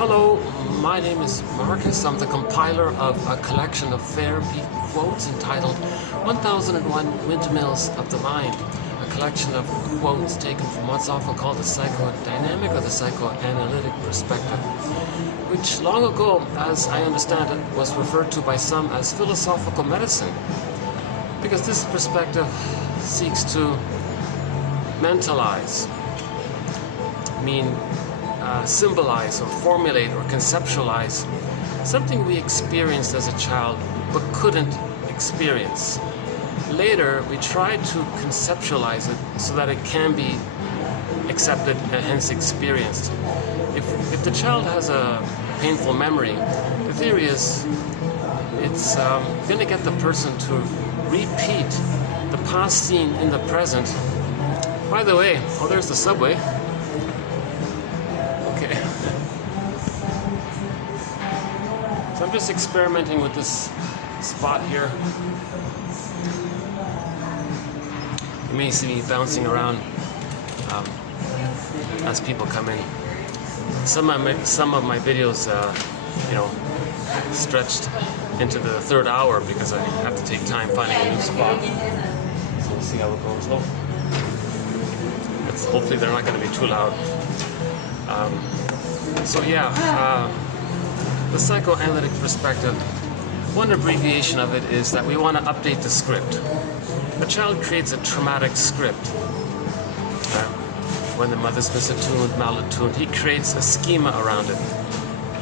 Hello, my name is Marcus. I'm the compiler of a collection of therapy quotes entitled 1001 Windmills of the Mind, a collection of quotes taken from what's often called the psychodynamic or the psychoanalytic perspective, which long ago, as I understand it, was referred to by some as philosophical medicine, because this perspective seeks to mentalize, symbolize or formulate or conceptualize something we experienced as a child but couldn't experience. Later, we try to conceptualize it so that it can be accepted and hence experienced. If the child has a painful memory, the theory is it's going to get the person to repeat the past scene in the present. By the way, oh, there's the subway. Okay. So I'm just experimenting with this spot here. You may see me bouncing around as people come in. Some of my videos, stretched into the third hour because I have to take time finding a new spot. So we'll see how it goes. Oh. Hopefully they're not going to be too loud. The psychoanalytic perspective, one abbreviation of it is that we want to update the script. A child creates a traumatic script. When the mother's misattuned, malattuned, he creates a schema around it.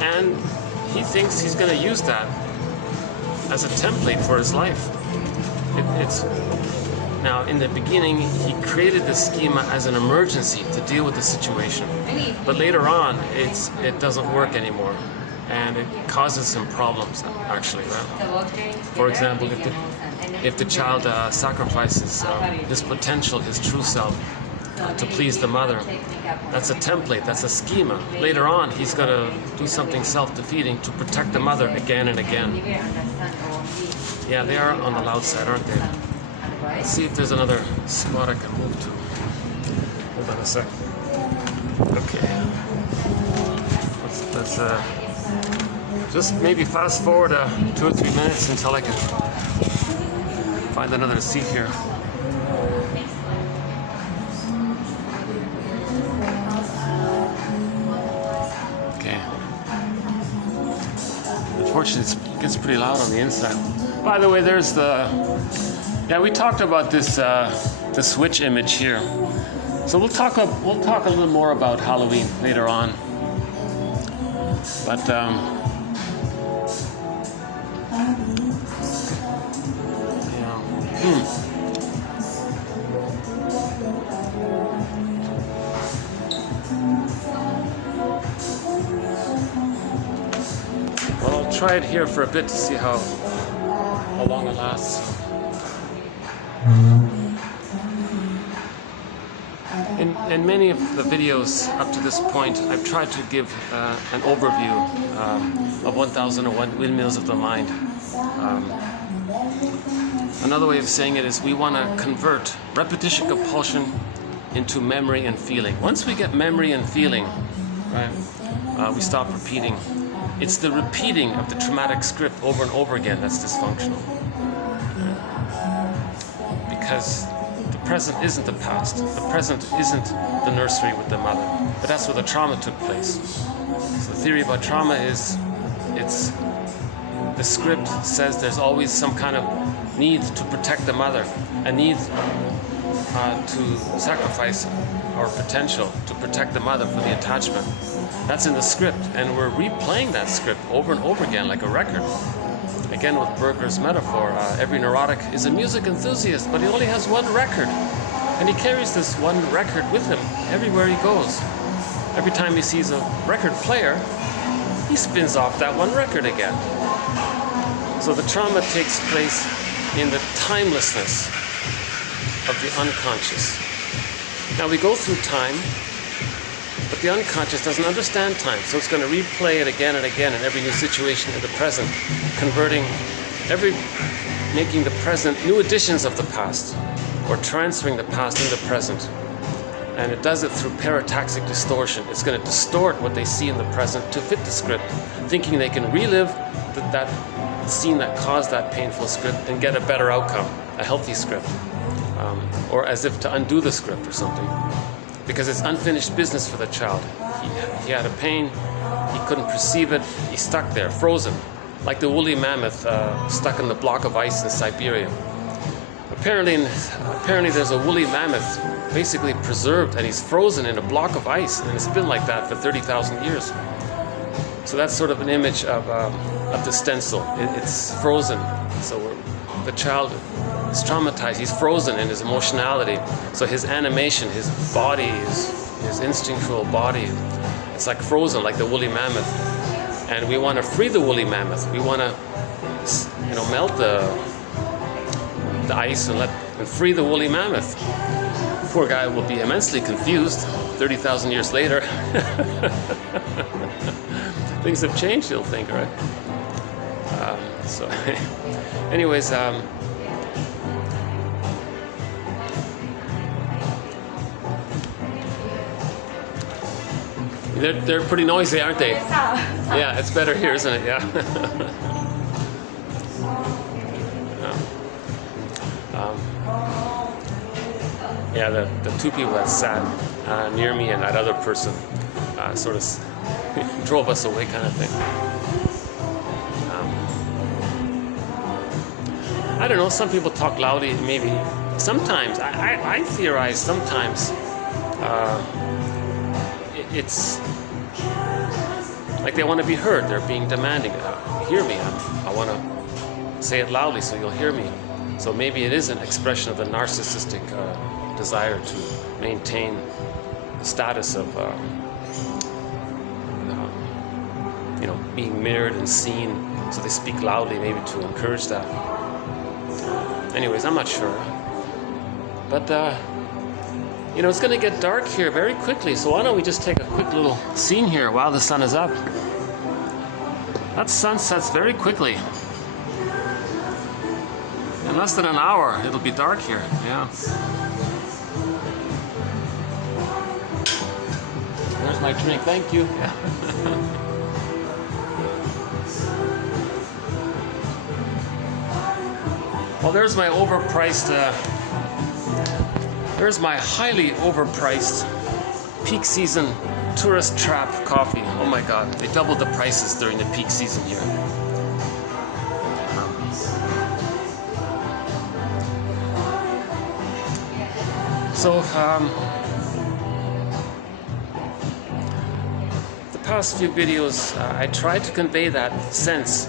And he thinks he's going to use that as a template for his life. Now, in the beginning, he created the schema as an emergency to deal with the situation. But later on, it doesn't work anymore. And it causes him problems, actually. Right? For example, if the child sacrifices his potential, his true self, to please the mother, that's a template, that's a schema. Later on, he's going to do something self-defeating to protect the mother again and again. Yeah, they are on the loud side, aren't they? Let's see if there's another spot I can move to. Hold on a sec. Okay. Let's just maybe fast forward 2 or 3 minutes until I can find another seat here. Okay. Unfortunately, it gets pretty loud on the inside. By the way, there's yeah, we talked about this the switch image here. So we'll talk a little more about Halloween later on. But well, I'll try it here for a bit to see how long it lasts. In many of the videos up to this point, I've tried to give an overview of 1001 Windmills of the Mind. Another way of saying it is we want to convert repetition compulsion into memory and feeling. Once we get memory and feeling, right, we stop repeating. It's the repeating of the traumatic script over and over again that's dysfunctional. Because the present isn't the past. The present isn't the nursery with the mother. But that's where the trauma took place. So the theory about trauma is the script says there's always some kind of need to protect the mother, a need to sacrifice our potential to protect the mother for the attachment. That's in the script, and we're replaying that script over and over again like a record. Again, with Berger's metaphor, every neurotic is a music enthusiast, but he only has one record. And he carries this one record with him everywhere he goes. Every time he sees a record player, he spins off that one record again. So the trauma takes place in the timelessness of the unconscious. Now we go through time, but the unconscious doesn't understand time, so it's going to replay it again and again in every new situation in the present, making the present new editions of the past, or transferring the past into the present. And it does it through parataxic distortion. It's going to distort what they see in the present to fit the script, thinking they can relive that scene that caused that painful script and get a better outcome, a healthy script, or as if to undo the script or something. Because it's unfinished business for the child. He had a pain, he couldn't perceive it, he's stuck there, frozen, like the woolly mammoth stuck in the block of ice in Siberia. Apparently there's a woolly mammoth basically preserved, and he's frozen in a block of ice, and it's been like that for 30,000 years. So that's sort of an image of the stencil. It's frozen. So the child is traumatized. He's frozen in his emotionality. So his animation, his body, his instinctual body, it's like frozen, like the woolly mammoth. And we want to free the woolly mammoth. We want to, melt the ice and free the woolly mammoth. Poor guy will be immensely confused 30,000 years later. Things have changed, he'll think, right? Anyways, they're pretty noisy, aren't they? Yeah, it's better here, isn't it? Yeah. Yeah, the two people that sat near me and that other person sort of drove us away, kind of thing. I don't know, some people talk loudly, maybe. Sometimes, I theorize sometimes it's like they want to be heard, they're being demanding. Hear me, I want to say it loudly so you'll hear me. So maybe it is an expression of the narcissistic desire to maintain the status of being mirrored and seen, so they speak loudly, maybe to encourage that. Anyways, I'm not sure, but it's going to get dark here very quickly, so why don't we just take a quick little scene here while the sun is up. That sun sets very quickly. In less than an hour it'll be dark here. Yeah. There's my drink, thank you. Yeah. Well, there's my highly overpriced peak season tourist trap coffee. Oh my God, they doubled the prices during the peak season here. So, the past few videos, I tried to convey that sense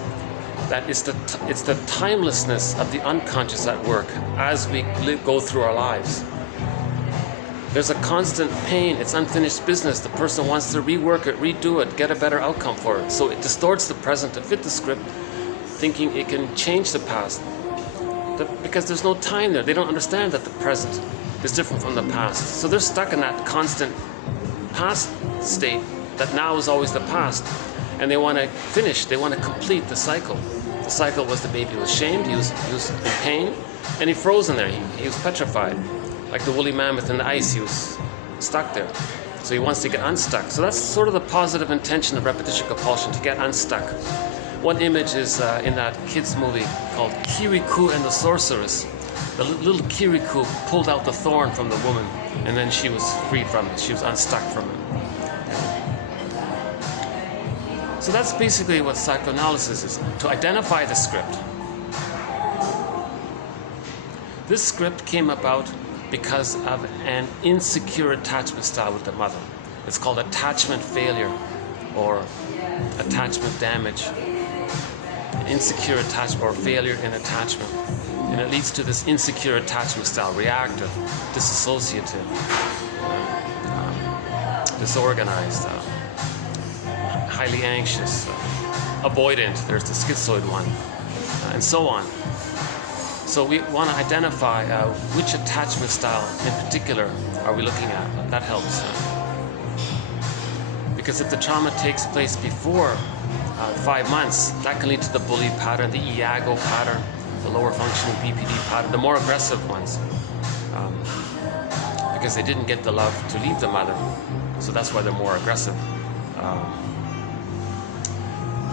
that it's the timelessness of the unconscious at work as we go through our lives. There's a constant pain, it's unfinished business. The person wants to rework it, redo it, get a better outcome for it. So it distorts the present to fit the script, thinking it can change the past. Because there's no time there. They don't understand that the present is different from the past. So they're stuck in that constant past state that now is always the past. And they want to finish, they want to complete the cycle. The cycle was the baby was shamed, he was in pain, and he froze in there. He was petrified. Like the woolly mammoth in the ice, he was stuck there. So he wants to get unstuck. So that's sort of the positive intention of repetition compulsion, to get unstuck. One image is in that kids movie called Kirikou and the Sorceress. The little Kirikou pulled out the thorn from the woman, and then she was freed from it. She was unstuck from it. So that's basically what psychoanalysis is, to identify the script. This script came about because of an insecure attachment style with the mother. It's called attachment failure or attachment damage. Insecure attachment or failure in attachment. And it leads to this insecure attachment style, reactive, disassociative, disorganized, highly anxious, avoidant, there's the schizoid one, and so on. So we want to identify which attachment style in particular are we looking at. That helps. Because if the trauma takes place before 5 months, that can lead to the bully pattern, the Iago pattern, the lower functioning BPD pattern, the more aggressive ones. Because because they didn't get the love to leave the mother. So that's why they're more aggressive.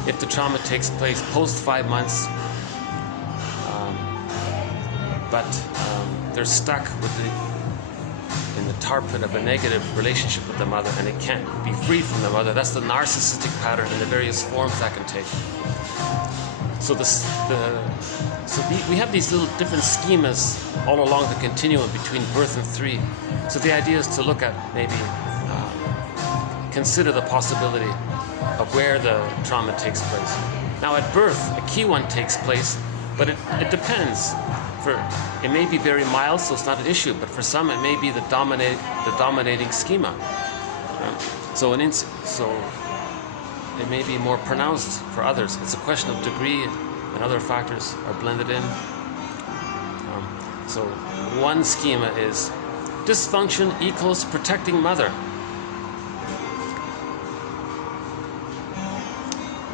If the trauma takes place post 5 months, but they're stuck in the tar pit of a negative relationship with the mother, and they can't be free from the mother. That's the narcissistic pattern and the various forms that can take. So we have these little different schemas all along the continuum between birth and 3. So the idea is to look at maybe consider the possibility of where the trauma takes place. Now at birth, a key one takes place, but it depends. It may be very mild, so it's not an issue, but for some it may be the dominating schema. So it may be more pronounced for others. It's a question of degree, and other factors are blended in. So one schema is dysfunction equals protecting mother.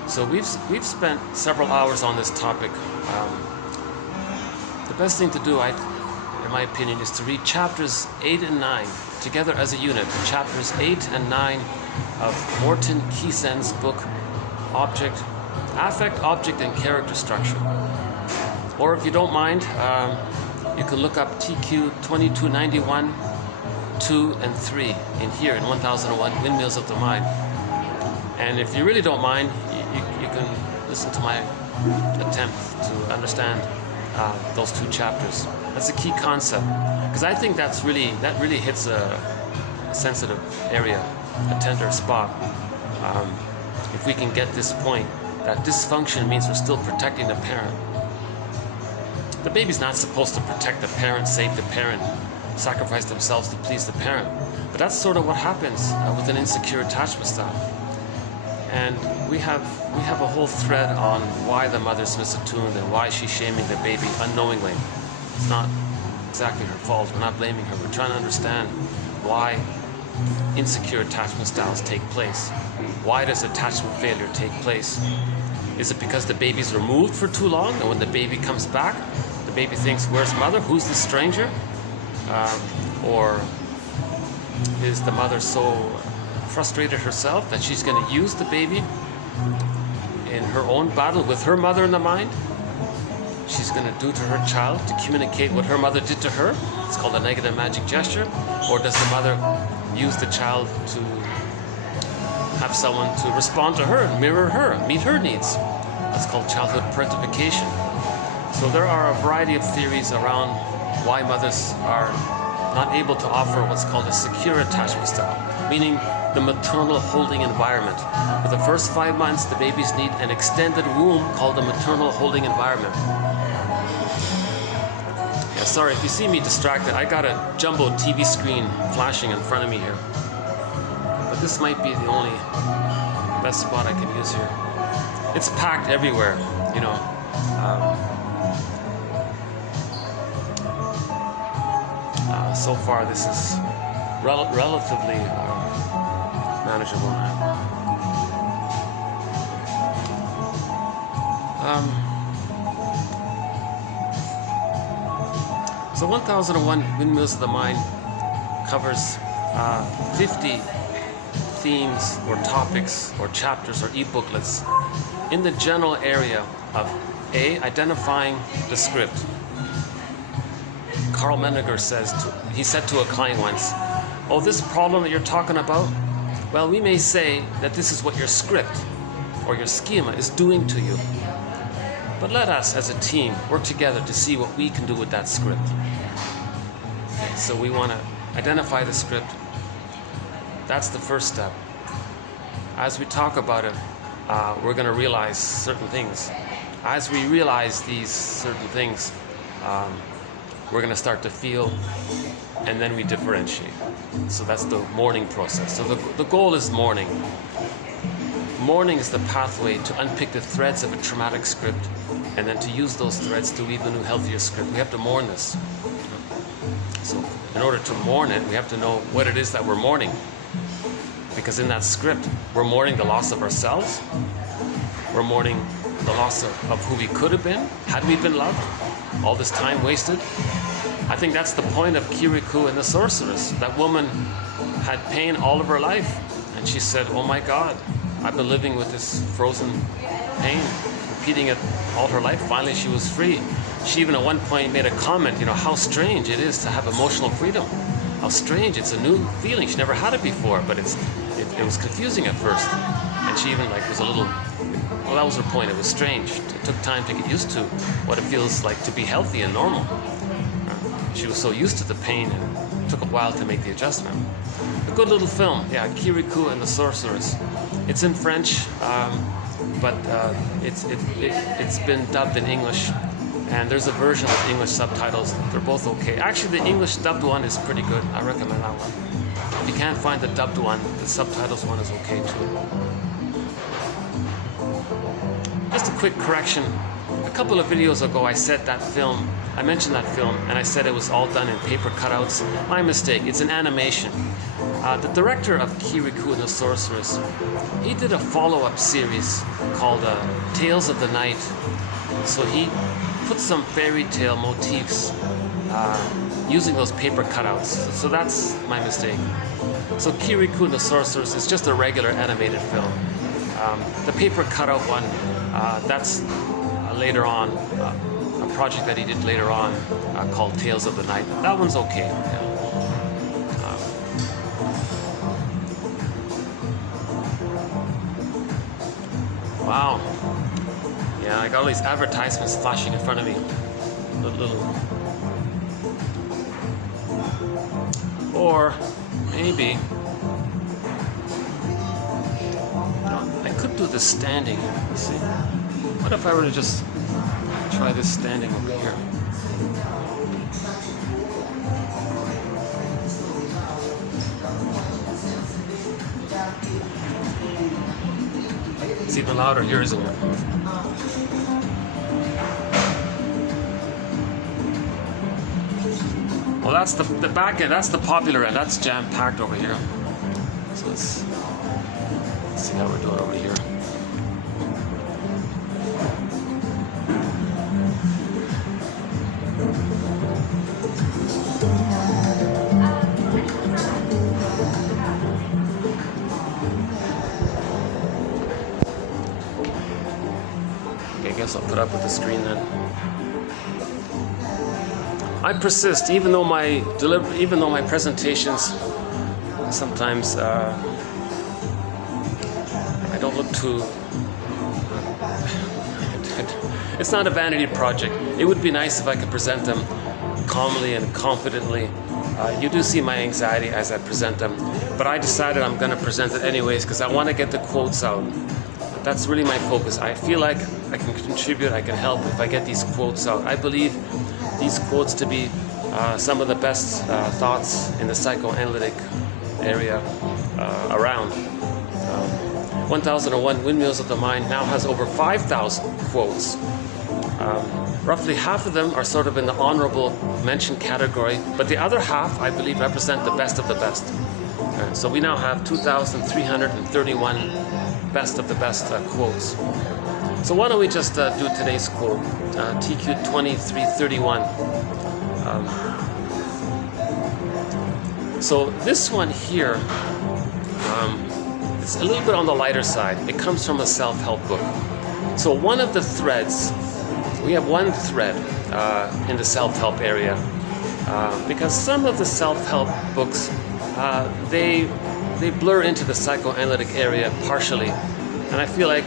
So we've spent several hours on this topic. The best thing to do, in my opinion, is to read chapters 8 and 9 together as a unit. Chapters 8 and 9 of Morton Kiesen's book, Affect, Object, and Character Structure. Or if you don't mind, you can look up TQ 2291, 2, and 3 in here in 1001 Windmills of the Mind. And if you really don't mind, you can listen to my attempt to understand those 2 chapters. That's a key concept, because I think that really hits a sensitive area, a tender spot. If we can get this point, that dysfunction means we're still protecting the parent. The baby's not supposed to protect the parent, save the parent, sacrifice themselves to please the parent. But that's sort of what happens with an insecure attachment style. And we have a whole thread on why the mother's misattuned and why she's shaming the baby unknowingly. It's not exactly her fault. We're not blaming her. We're trying to understand why insecure attachment styles take place. Why does attachment failure take place? Is it because the baby's removed for too long, and when the baby comes back, the baby thinks, where's mother? Who's the stranger? Or is the mother so frustrated herself that she's going to use the baby in her own battle with her mother in the mind? She's going to do to her child to communicate what her mother did to her. It's called a negative magic gesture. Or does the mother use the child to have someone to respond to her, mirror her, meet her needs? That's called childhood parentification. So there are a variety of theories around why mothers are not able to offer what's called a secure attachment style, meaning the maternal holding environment. For the first 5 months, the babies need an extended womb called a maternal holding environment. Yeah, sorry, if you see me distracted, I got a jumbo TV screen flashing in front of me here. But this might be the only best spot I can use here. It's packed everywhere, you know. So far, this is relatively manageable now. So 1001 Windmills of the Mind covers 50 themes or topics or chapters or e-booklets in the general area of A, identifying the script. Carl Menninger he said to a client once, oh, this problem that you're talking about, well, we may say that this is what your script or your schema is doing to you. But let us, as a team, work together to see what we can do with that script. Okay, so we want to identify the script. That's the first step. As we talk about it, we're going to realize certain things. As we realize these certain things, we're going to start to feel, and then we differentiate. So that's the mourning process. So the goal is mourning. Mourning is the pathway to unpick the threads of a traumatic script, and then to use those threads to weave a new, healthier script. We have to mourn this. So in order to mourn it, we have to know what it is that we're mourning. Because in that script, we're mourning the loss of ourselves. We're mourning the loss of who we could have been, had we been loved. All this time wasted. I think that's the point of Kirikou and the Sorceress. That woman had pain all of her life, and she said, oh my God, I've been living with this frozen pain, repeating it all her life. Finally, she was free. She even at one point made a comment, you know, how strange it is to have emotional freedom. How strange, it's a new feeling. She never had it before, but it was confusing at first. And she even like was a little, well, that was her point, it was strange. It took time to get used to what it feels like to be healthy and normal. She was so used to the pain, and it took a while to make the adjustment. A good little film, yeah, Kirikou and the Sorceress. It's in French, but it's been dubbed in English, and there's a version with English subtitles. They're both okay. Actually, the English dubbed one is pretty good. I recommend that one. If you can't find the dubbed one, the subtitles one is okay too. Just a quick correction. A couple of videos ago, I said that film, I mentioned that film, and I said it was all done in paper cutouts. My mistake, it's an animation. The director of Kirikou and the Sorceress, he did a follow-up series called Tales of the Night. So he put some fairy tale motifs using those paper cutouts. So that's my mistake. So Kirikou and the Sorceress is just a regular animated film. The paper cutout one, that's later on, a project that he did later on called Tales of the Night. That one's okay. Yeah. Wow. Yeah, I got all these advertisements flashing in front of me. Or maybe I could do this standing. Let's see. What if I were to just try this standing over here? It's even louder here, isn't it? Well, that's the back end. That's the popular end. That's jam-packed over here. So let's see how we're doing over here. I guess I'll put up with the screen then. I persist, even though my presentations sometimes I don't look too. It's not a vanity project. It would be nice if I could present them calmly and confidently. You do see my anxiety as I present them, but I decided I'm going to present it anyways because I want to get the quotes out. That's really my focus. I feel like I can contribute, I can help if I get these quotes out. I believe these quotes to be some of the best thoughts in the psychoanalytic area around. 1001 Windmills of the Mind now has over 5,000 quotes. Roughly half of them are sort of in the honorable mention category, but the other half, I believe, represent the best of the best. So we now have 2,331 best of the best quotes. So why don't we just do today's quote, TQ 2331. So this one here, it's a little bit on the lighter side. It comes from a self-help book. So one of the threads, we have one thread in the self-help area, because some of the self-help books, they blur into the psychoanalytic area partially, and I feel like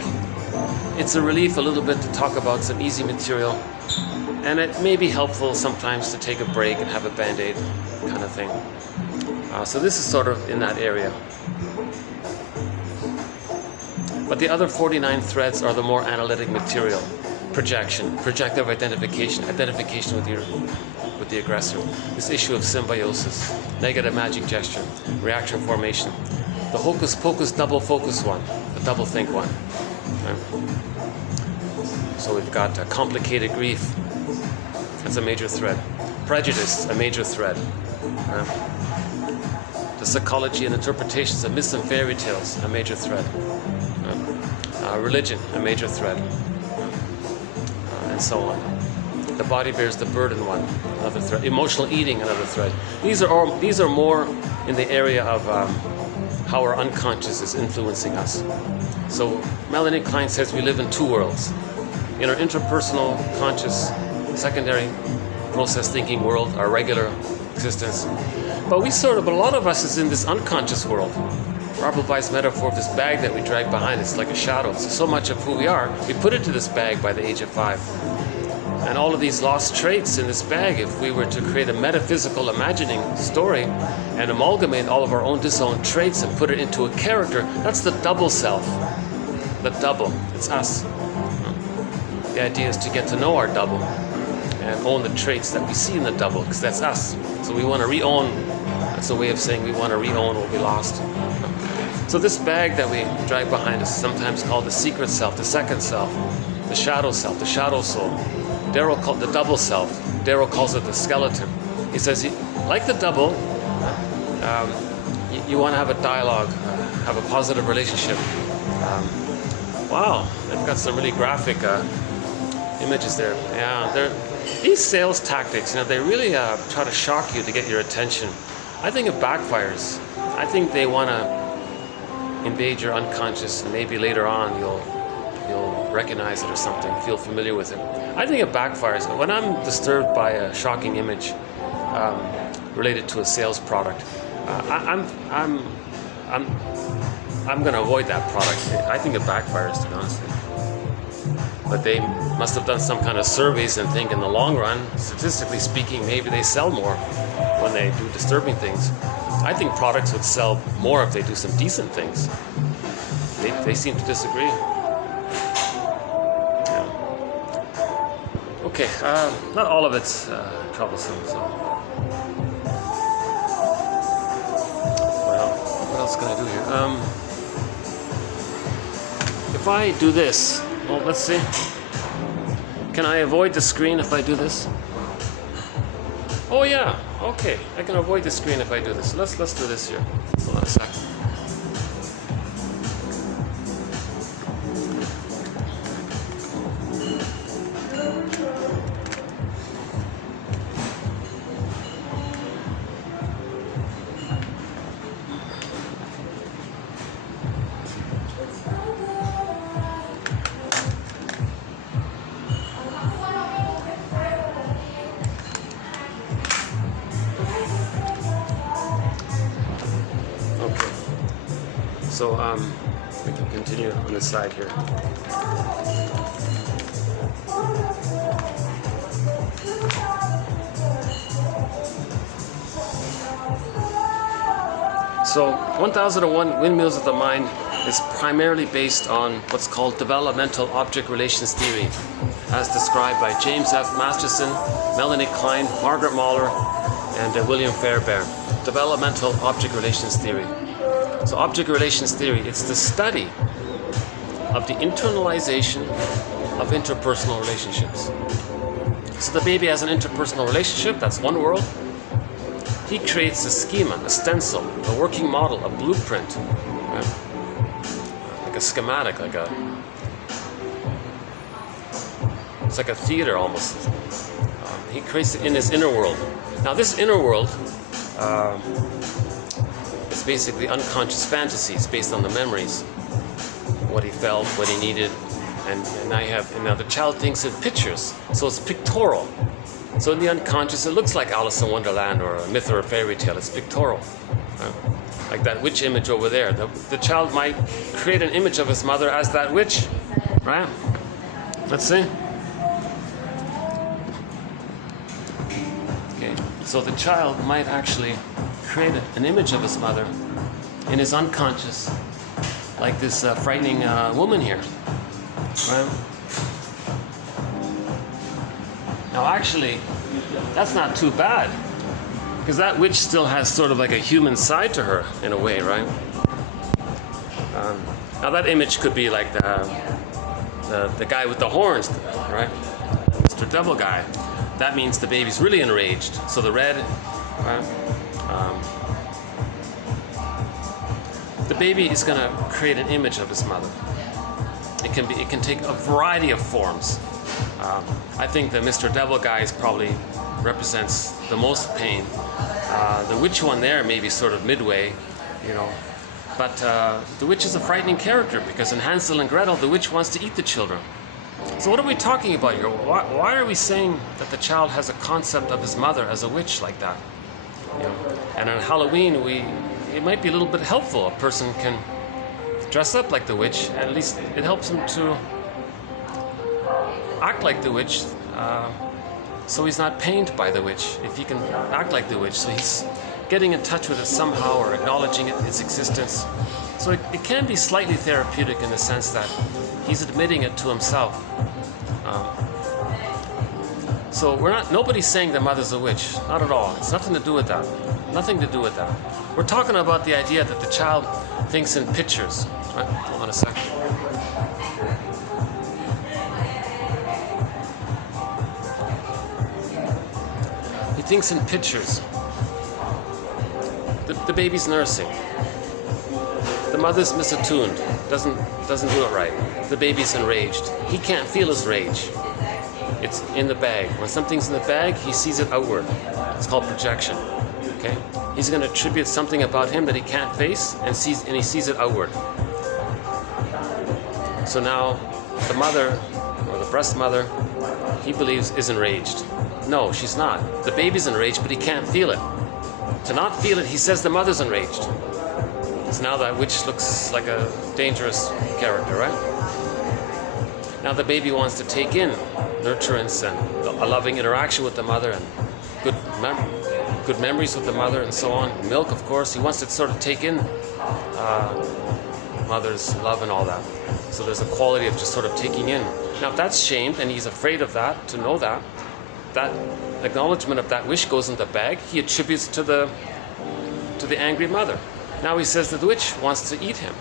it's a relief a little bit to talk about some easy material, and it may be helpful sometimes to take a break and have a band-aid kind of thing. So this is sort of in that area. But the other 49 threads are the more analytic material. Projection, projective identification, identification with the aggressor, this issue of symbiosis, negative magic gesture, reaction formation, the hocus pocus double focus one, the double think one. Okay. So we've got complicated grief, that's a major thread. Prejudice, a major thread. The psychology and interpretations of myths and fairy tales, a major thread. Religion, a major thread. And so on. The body bears the burden one, another thread. Emotional eating, another thread. These are more in the area of how our unconscious is influencing us. So Melanie Klein says we live in two worlds. In our interpersonal, conscious, secondary process thinking world, our regular existence. But a lot of us is in this unconscious world. Robert Bly's metaphor of this bag that we drag behind, it's like a shadow. So much of who we are, we put into this bag by the age of 5. And all of these lost traits in this bag, if we were to create a metaphysical imagining story and amalgamate all of our own disowned traits and put it into a character, that's the double self. The double, it's us. The idea is to get to know our double and own the traits that we see in the double, because that's us. So we want to re-own, that's a way of saying we want to re-own what we lost. So this bag that we drag behind us is sometimes called the secret self, the second self, the shadow soul. Darrow called the double self. Darrow calls it the skeleton. He says, like the double, you want to have a dialogue, have a positive relationship. Wow, they've got some really graphic images there. Yeah, these sales tactics, they really try to shock you to get your attention. I think it backfires. I think they want to invade your unconscious, and maybe later on you'll recognize it or something, feel familiar with it. I think it backfires. When I'm disturbed by a shocking image related to a sales product, I'm going to avoid that product. I think it backfires, to be honest. But they must have done some kind of surveys and think in the long run, statistically speaking, maybe they sell more when they do disturbing things. I think products would sell more if they do some decent things. They seem to disagree. Yeah. Okay, not all of it's troublesome. So, well, what else can I do here? If I do this, well, let's see. Can I avoid the screen if I do this? Oh yeah, okay. I can avoid the screen if I do this. Let's do this here. Hold on a sec. So we can continue on this side here. So 1001 Windmills of the Mind is primarily based on what's called developmental object relations theory, as described by James F. Masterson, Melanie Klein, Margaret Mahler, and William Fairbairn. Developmental object relations theory. So object relations theory, it's the study of the internalization of interpersonal relationships. So the baby has an interpersonal relationship, that's one world. He creates a schema, a stencil, a working model, a blueprint, right? Like a schematic, it's like a theater almost. He creates it in his inner world. Now this inner world, it's basically unconscious fantasies based on the memories, what he felt, what he needed, and now the child thinks in pictures, so it's pictorial. So in the unconscious, it looks like Alice in Wonderland or a myth or a fairy tale. It's pictorial, like that witch image over there. The child might create an image of his mother as that witch, right? Let's see. Okay, so the child might actually create an image of his mother in his unconscious, like this frightening woman here, right? Now actually, that's not too bad, because that witch still has sort of like a human side to her in a way, right? Now that image could be like the guy with the horns, right? Mr. Devil Guy. That means the baby's really enraged. So the red, right? The baby is going to create an image of his mother. It can take a variety of forms. I think the Mr. Devil guy is probably represents the most pain. The witch one there may be sort of midway, you know. But the witch is a frightening character because in Hansel and Gretel, the witch wants to eat the children. So what are we talking about here? Why are we saying that the child has a concept of his mother as a witch like that? You know? And on Halloween, it might be a little bit helpful. A person can dress up like the witch, and at least it helps him to act like the witch, so he's not pained by the witch. If he can act like the witch, so he's getting in touch with it somehow or acknowledging its existence. So it can be slightly therapeutic in the sense that he's admitting it to himself. So nobody's saying the mother's a witch, not at all. It's nothing to do with that. Nothing to do with that. We're talking about the idea that the child thinks in pictures. Right? Hold on a second. He thinks in pictures. The baby's nursing. The mother's misattuned, doesn't do it right. The baby's enraged. He can't feel his rage. It's in the bag. When something's in the bag, he sees it outward. It's called projection. Okay? He's going to attribute something about him that he can't face, and he sees it outward. So now the mother, or the breast mother, he believes is enraged. No, she's not. The baby's enraged, but he can't feel it. To not feel it, he says the mother's enraged. So now that witch looks like a dangerous character, right? Now the baby wants to take in nurturance and a loving interaction with the mother and good memories with the mother and so on. Milk, of course. He wants to sort of take in mother's love and all that. So there's a quality of just sort of taking in. Now if that's shamed and he's afraid of that, to know that acknowledgement of that wish goes in the bag, he attributes to the angry mother. Now he says that the witch wants to eat him.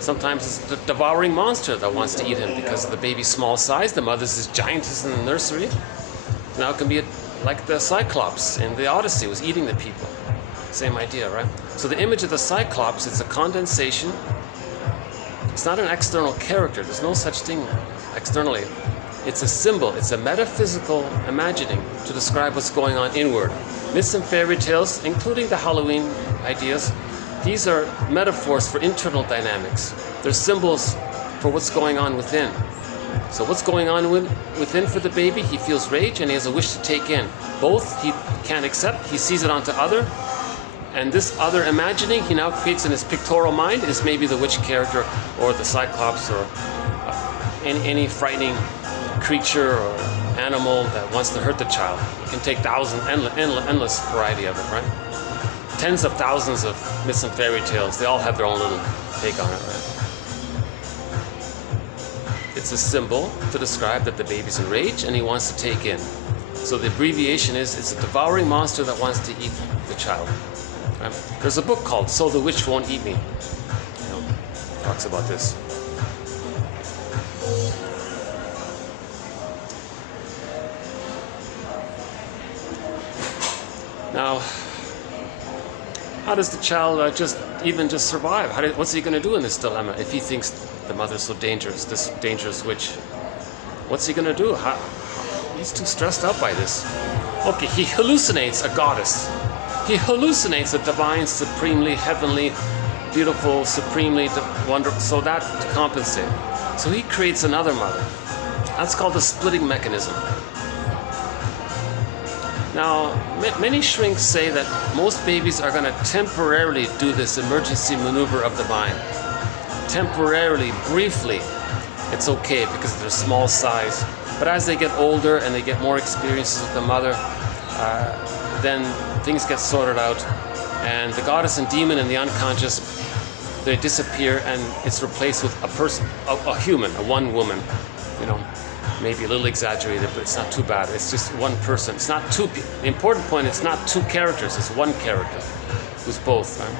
Sometimes it's the devouring monster that wants to eat him because of the baby's small size. The mother's this giantess in the nursery. Now it can be like the Cyclops in the Odyssey was eating the people. Same idea, right? So the image of the Cyclops, it's a condensation. It's not an external character. There's no such thing externally. It's a symbol. It's a metaphysical imagining to describe what's going on inward. Myths and fairy tales, including the Halloween ideas, these are metaphors for internal dynamics. They're symbols for what's going on within. So what's going on within for the baby? He feels rage and he has a wish to take in. Both he can't accept. He sees it onto other. And this other imagining he now creates in his pictorial mind is maybe the witch character or the Cyclops or any frightening creature or animal that wants to hurt the child. You can take endless variety of it, right? Tens of thousands of myths and fairy tales. They all have their own little take on it, right? It's a symbol to describe that the baby's enraged and he wants to take in. So the abbreviation is, it's a devouring monster that wants to eat the child. Right? There's a book called So the Witch Won't Eat Me. Talks about this. Now, how does the child just survive? What's he going to do in this dilemma if he thinks the mother's so dangerous, this dangerous witch? What's he going to do? He's too stressed out by this. Okay, he hallucinates a goddess. He hallucinates a divine, supremely heavenly, beautiful, supremely wonderful, so that to compensate. So he creates another mother. That's called the splitting mechanism. Now, many shrinks say that most babies are going to temporarily do this emergency maneuver of the mind. Temporarily, briefly, it's okay because of their small size. But as they get older and they get more experiences with the mother, then things get sorted out. And the goddess and demon in the unconscious, they disappear and it's replaced with a person, a human, one woman, maybe a little exaggerated, but it's not too bad. It's just one person. It's not two people. The important point, it's not two characters. It's one character who's both. Right?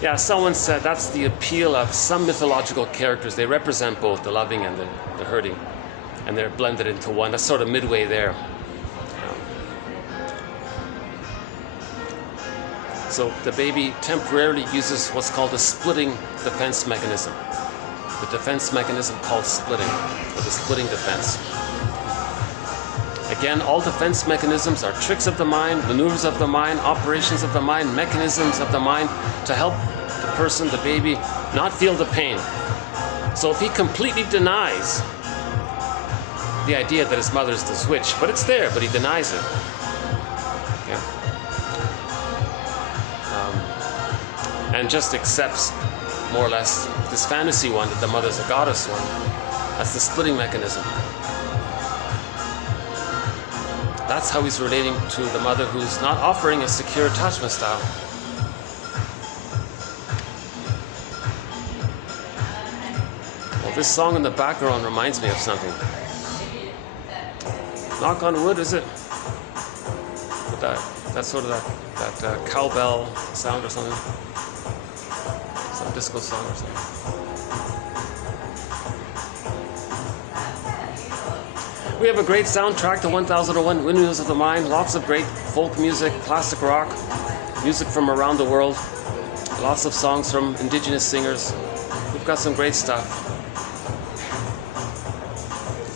Yeah, someone said that's the appeal of some mythological characters. They represent both the loving and the hurting, and they're blended into one. That's sort of midway there. So the baby temporarily uses what's called a splitting defense mechanism. the defense mechanism called splitting, or the splitting defense. Again, all defense mechanisms are tricks of the mind, maneuvers of the mind, operations of the mind, mechanisms of the mind to help the person, the baby, not feel the pain. So if he completely denies the idea that his mother is the switch, but it's there, but he denies it. Okay. And just accepts, more or less, this fantasy one that the mother's a goddess one. That's the splitting mechanism. That's how he's relating to the mother who's not offering a secure attachment style. Well, this song in the background reminds me of something. Knock on wood, is it? With that sort of that cowbell sound or something. Some disco song or something. We have a great soundtrack to 1001 Windmills of the Mind. Lots of great folk music, classic rock, music from around the world. Lots of songs from indigenous singers. We've got some great stuff.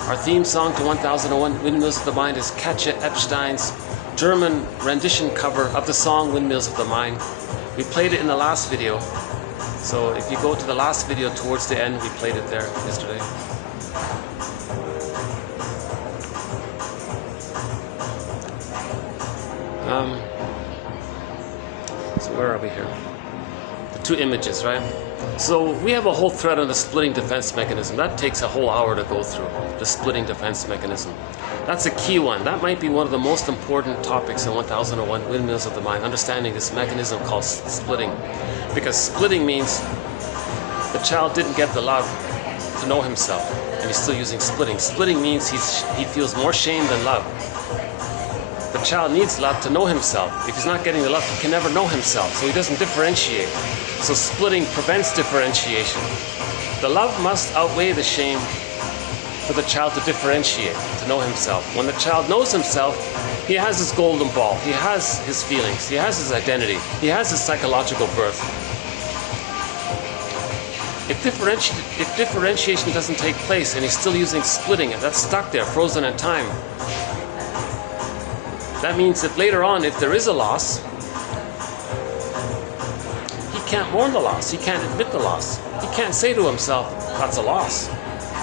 Our theme song to 1001 Windmills of the Mind is Katja Epstein's German rendition cover of the song Windmills of the Mind. We played it in the last video. So if you go to the last video towards the end, we played it there yesterday. So where are we here? The two images, right? So we have a whole thread on the splitting defense mechanism. That takes a whole hour to go through, the splitting defense mechanism. That's a key one. That might be one of the most important topics in 1001 Windmills of the Mind, understanding this mechanism called splitting. Because splitting means the child didn't get the love to know himself, and he's still using splitting. Splitting means he feels more shame than love. The child needs love to know himself. If he's not getting the love, he can never know himself, so he doesn't differentiate. So splitting prevents differentiation. The love must outweigh the shame for the child to differentiate, to know himself. When the child knows himself, he has his golden ball, he has his feelings, he has his identity, he has his psychological birth. If differentiation doesn't take place and he's still using splitting, and that's stuck there, frozen in time, that means that later on, if there is a loss, he can't mourn the loss. He can't admit the loss. He can't say to himself, that's a loss.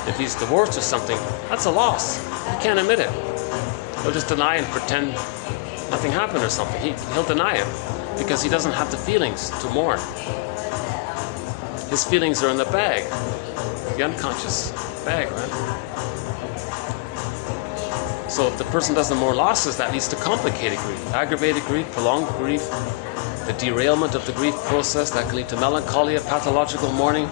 If he's divorced or something, that's a loss. He can't admit it. He'll just deny and pretend nothing happened or something. He'll deny it because he doesn't have the feelings to mourn. His feelings are in the bag, the unconscious bag, right? So if the person doesn't mourn losses, that leads to complicated grief, aggravated grief, prolonged grief, the derailment of the grief process that can lead to melancholia, pathological mourning.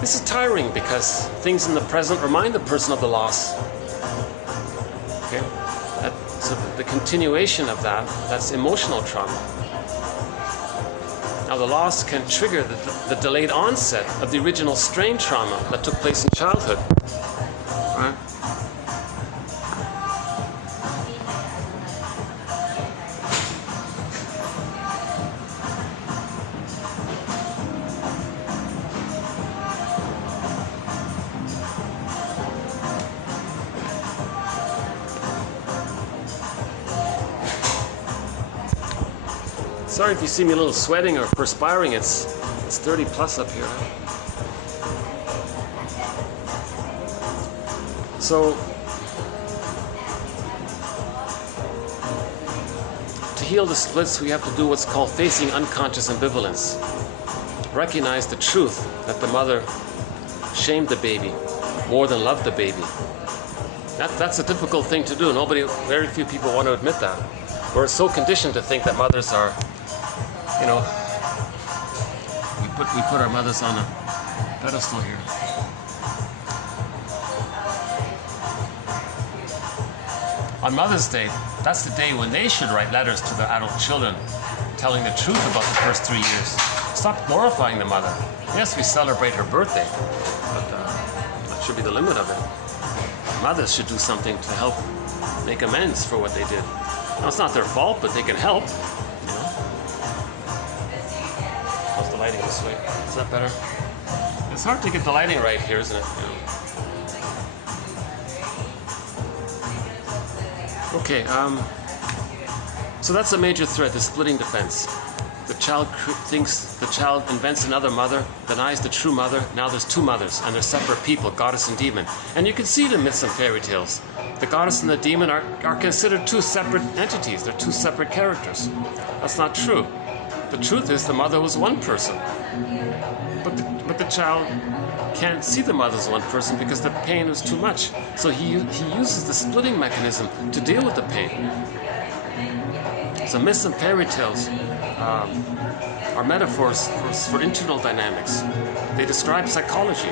This is tiring because things in the present remind the person of the loss. Okay? So the continuation of that's emotional trauma. Now the loss can trigger the delayed onset of the original strain trauma that took place in childhood. Right? Sorry if you see me a little sweating or perspiring, it's 30 plus up here. So, to heal the splits, we have to do what's called facing unconscious ambivalence. Recognize the truth that the mother shamed the baby more than loved the baby. That's a difficult thing to do. Very few people want to admit that. We're so conditioned to think that mothers are, we put our mothers on a pedestal here. On Mother's Day, that's the day when they should write letters to their adult children, telling the truth about the first 3 years. Stop glorifying the mother. Yes, we celebrate her birthday, but that should be the limit of it. Mothers should do something to help make amends for what they did. Now, it's not their fault, but they can help. How's the lighting this way? Is that better? It's hard to get the lighting right here, isn't it? Okay, so that's a major threat, the splitting defense. The child invents another mother, denies the true mother. Now there's two mothers, and they're separate people, goddess and demon. And you can see the myths and fairy tales. The goddess and the demon are considered two separate entities. They're two separate characters. That's not true. The truth is the mother was one person. But the child can't see the mother as one person because the pain is too much. So he uses the splitting mechanism to deal with the pain. So myths and fairy tales are metaphors for internal dynamics. They describe psychology.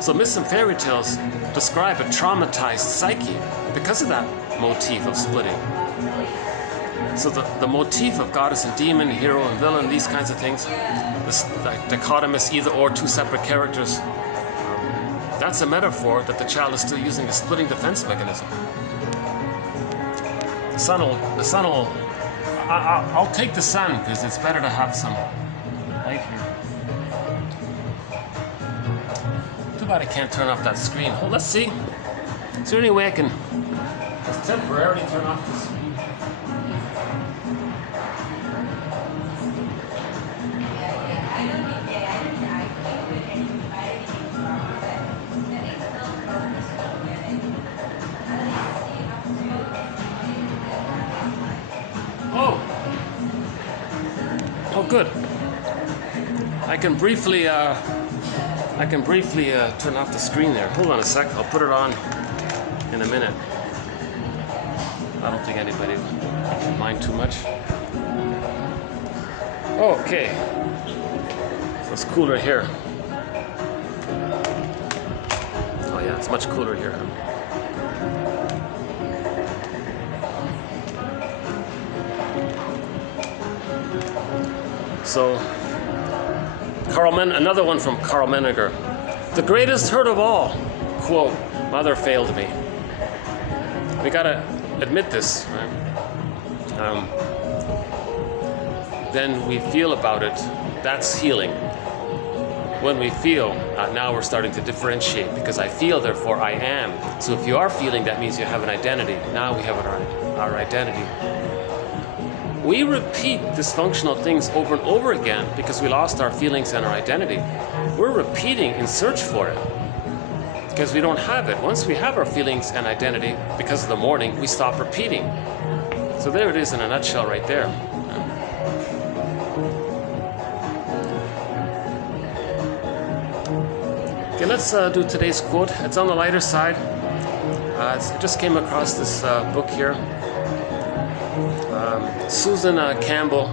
So myths and fairy tales describe a traumatized psyche because of that motif of splitting. So the motif of goddess and demon, hero and villain, these kinds of things, this dichotomous either or, two separate characters, that's a metaphor that the child is still using a splitting defense mechanism. The sun will, I'll take the sun because it's better to have some light here. Too bad I can't turn off that screen. Oh, let's see. Is there any way I can just temporarily turn off the screen? Oh, good. I can briefly turn off the screen there. Hold on a sec. I'll put it on in a minute. I don't think anybody will mind too much. Okay. So it's cooler here. Oh yeah, it's much cooler here. So, another one from Karl Menninger. The greatest hurt of all, quote, mother failed me. We gotta admit this, right? Then we feel about it, that's healing. When we feel, now we're starting to differentiate, because I feel, therefore I am. So if you are feeling, that means you have an identity. Now we have our identity. We repeat dysfunctional things over and over again because we lost our feelings and our identity. We're repeating in search for it because we don't have it. Once we have our feelings and identity because of the morning, we stop repeating. So there it is in a nutshell right there. Okay, let's do today's quote. It's on the lighter side. I just came across this book here. Susan Campbell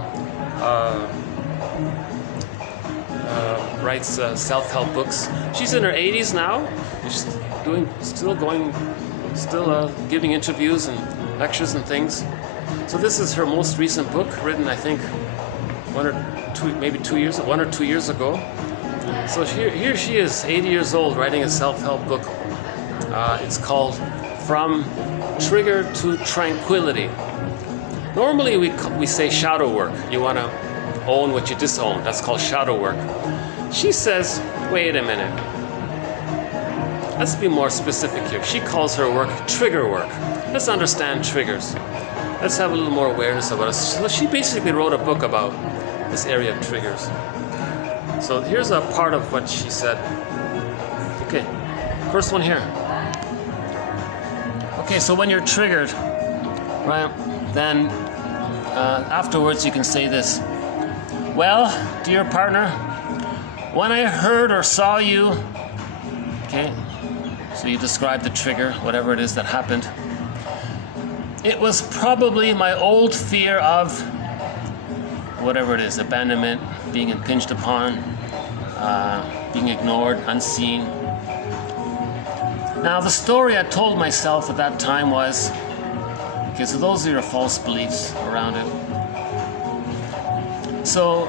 writes self-help books. She's in her 80s now. She's still giving interviews and lectures and things. So this is her most recent book, written I think 1 or 2 years ago. So here she is, 80 years old, writing a self-help book. It's called From Trigger to Tranquility. Normally we say shadow work. You want to own what you disown. That's called shadow work. She says, wait a minute. Let's be more specific here. She calls her work trigger work. Let's understand triggers. Let's have a little more awareness about it. So she basically wrote a book about this area of triggers. So here's a part of what she said. Okay, first one here. Okay, so when you're triggered, right? Then afterwards you can say this. Well, dear partner, when I heard or saw you, okay, so you describe the trigger, whatever it is that happened. It was probably my old fear of whatever it is, abandonment, being impinged upon, being ignored, unseen. Now the story I told myself at that time was, okay, so those are your false beliefs around it. So,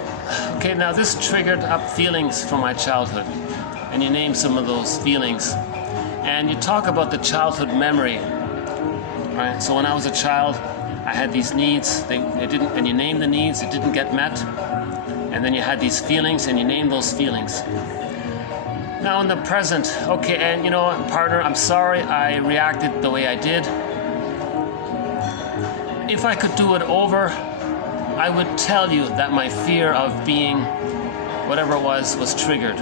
okay, now this triggered up feelings from my childhood. And you name some of those feelings. And you talk about the childhood memory. Right? So when I was a child, I had these needs. They didn't, and you name the needs, it didn't get met. And then you had these feelings and you name those feelings. Now in the present, okay, and you know, partner, I'm sorry I reacted the way I did. If I could do it over, I would tell you that my fear of being whatever it was triggered.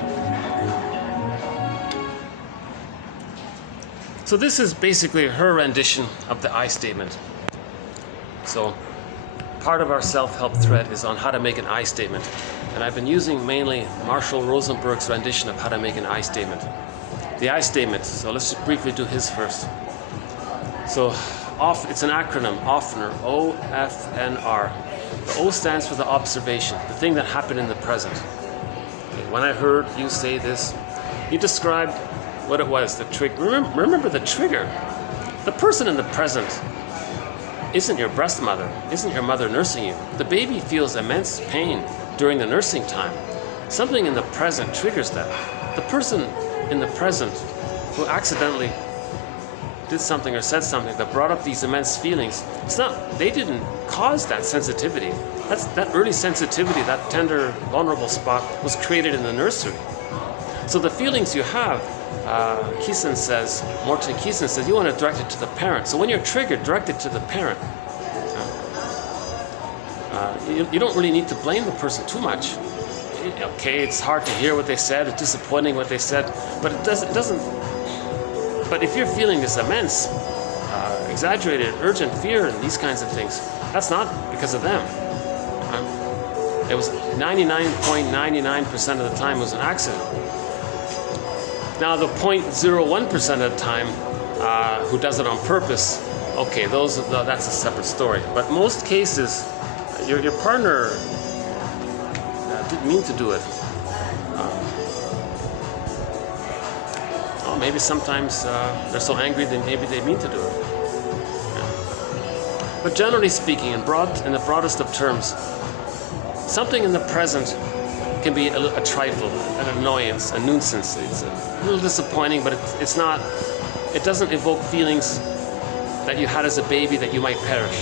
So this is basically her rendition of the I statement. So part of our self-help thread is on how to make an I statement. And I've been using mainly Marshall Rosenberg's rendition of how to make an I statement. The I statement, so let's just briefly do his first. So it's an acronym, OFNR, O-F-N-R. The O stands for the observation, the thing that happened in the present. Okay, when I heard you say this, you described what it was, the trigger. Remember the trigger. The person in the present isn't your breast mother, isn't your mother nursing you. The baby feels immense pain during the nursing time. Something in the present triggers that. The person in the present who accidentally did something or said something that brought up these immense feelings, they didn't cause that sensitivity. That early sensitivity, that tender, vulnerable spot was created in the nursery. So the feelings you have, Morton Keeson says, you want to direct it to the parent. So when you're triggered, direct it to the parent. You don't really need to blame the person too much. Okay, it's hard to hear what they said, it's disappointing what they said, but it doesn't. But if you're feeling this immense, exaggerated, urgent fear and these kinds of things, that's not because of them. It was 99.99% of the time it was an accident. Now the 0.01% of the time who does it on purpose, okay, that's a separate story. But most cases, your partner didn't mean to do it. Maybe sometimes they're so angry that maybe they mean to do it. Yeah. But generally speaking, in the broadest of terms, something in the present can be a trifle, an annoyance, a nuisance. It's a little disappointing, but it's not. It doesn't evoke feelings that you had as a baby that you might perish.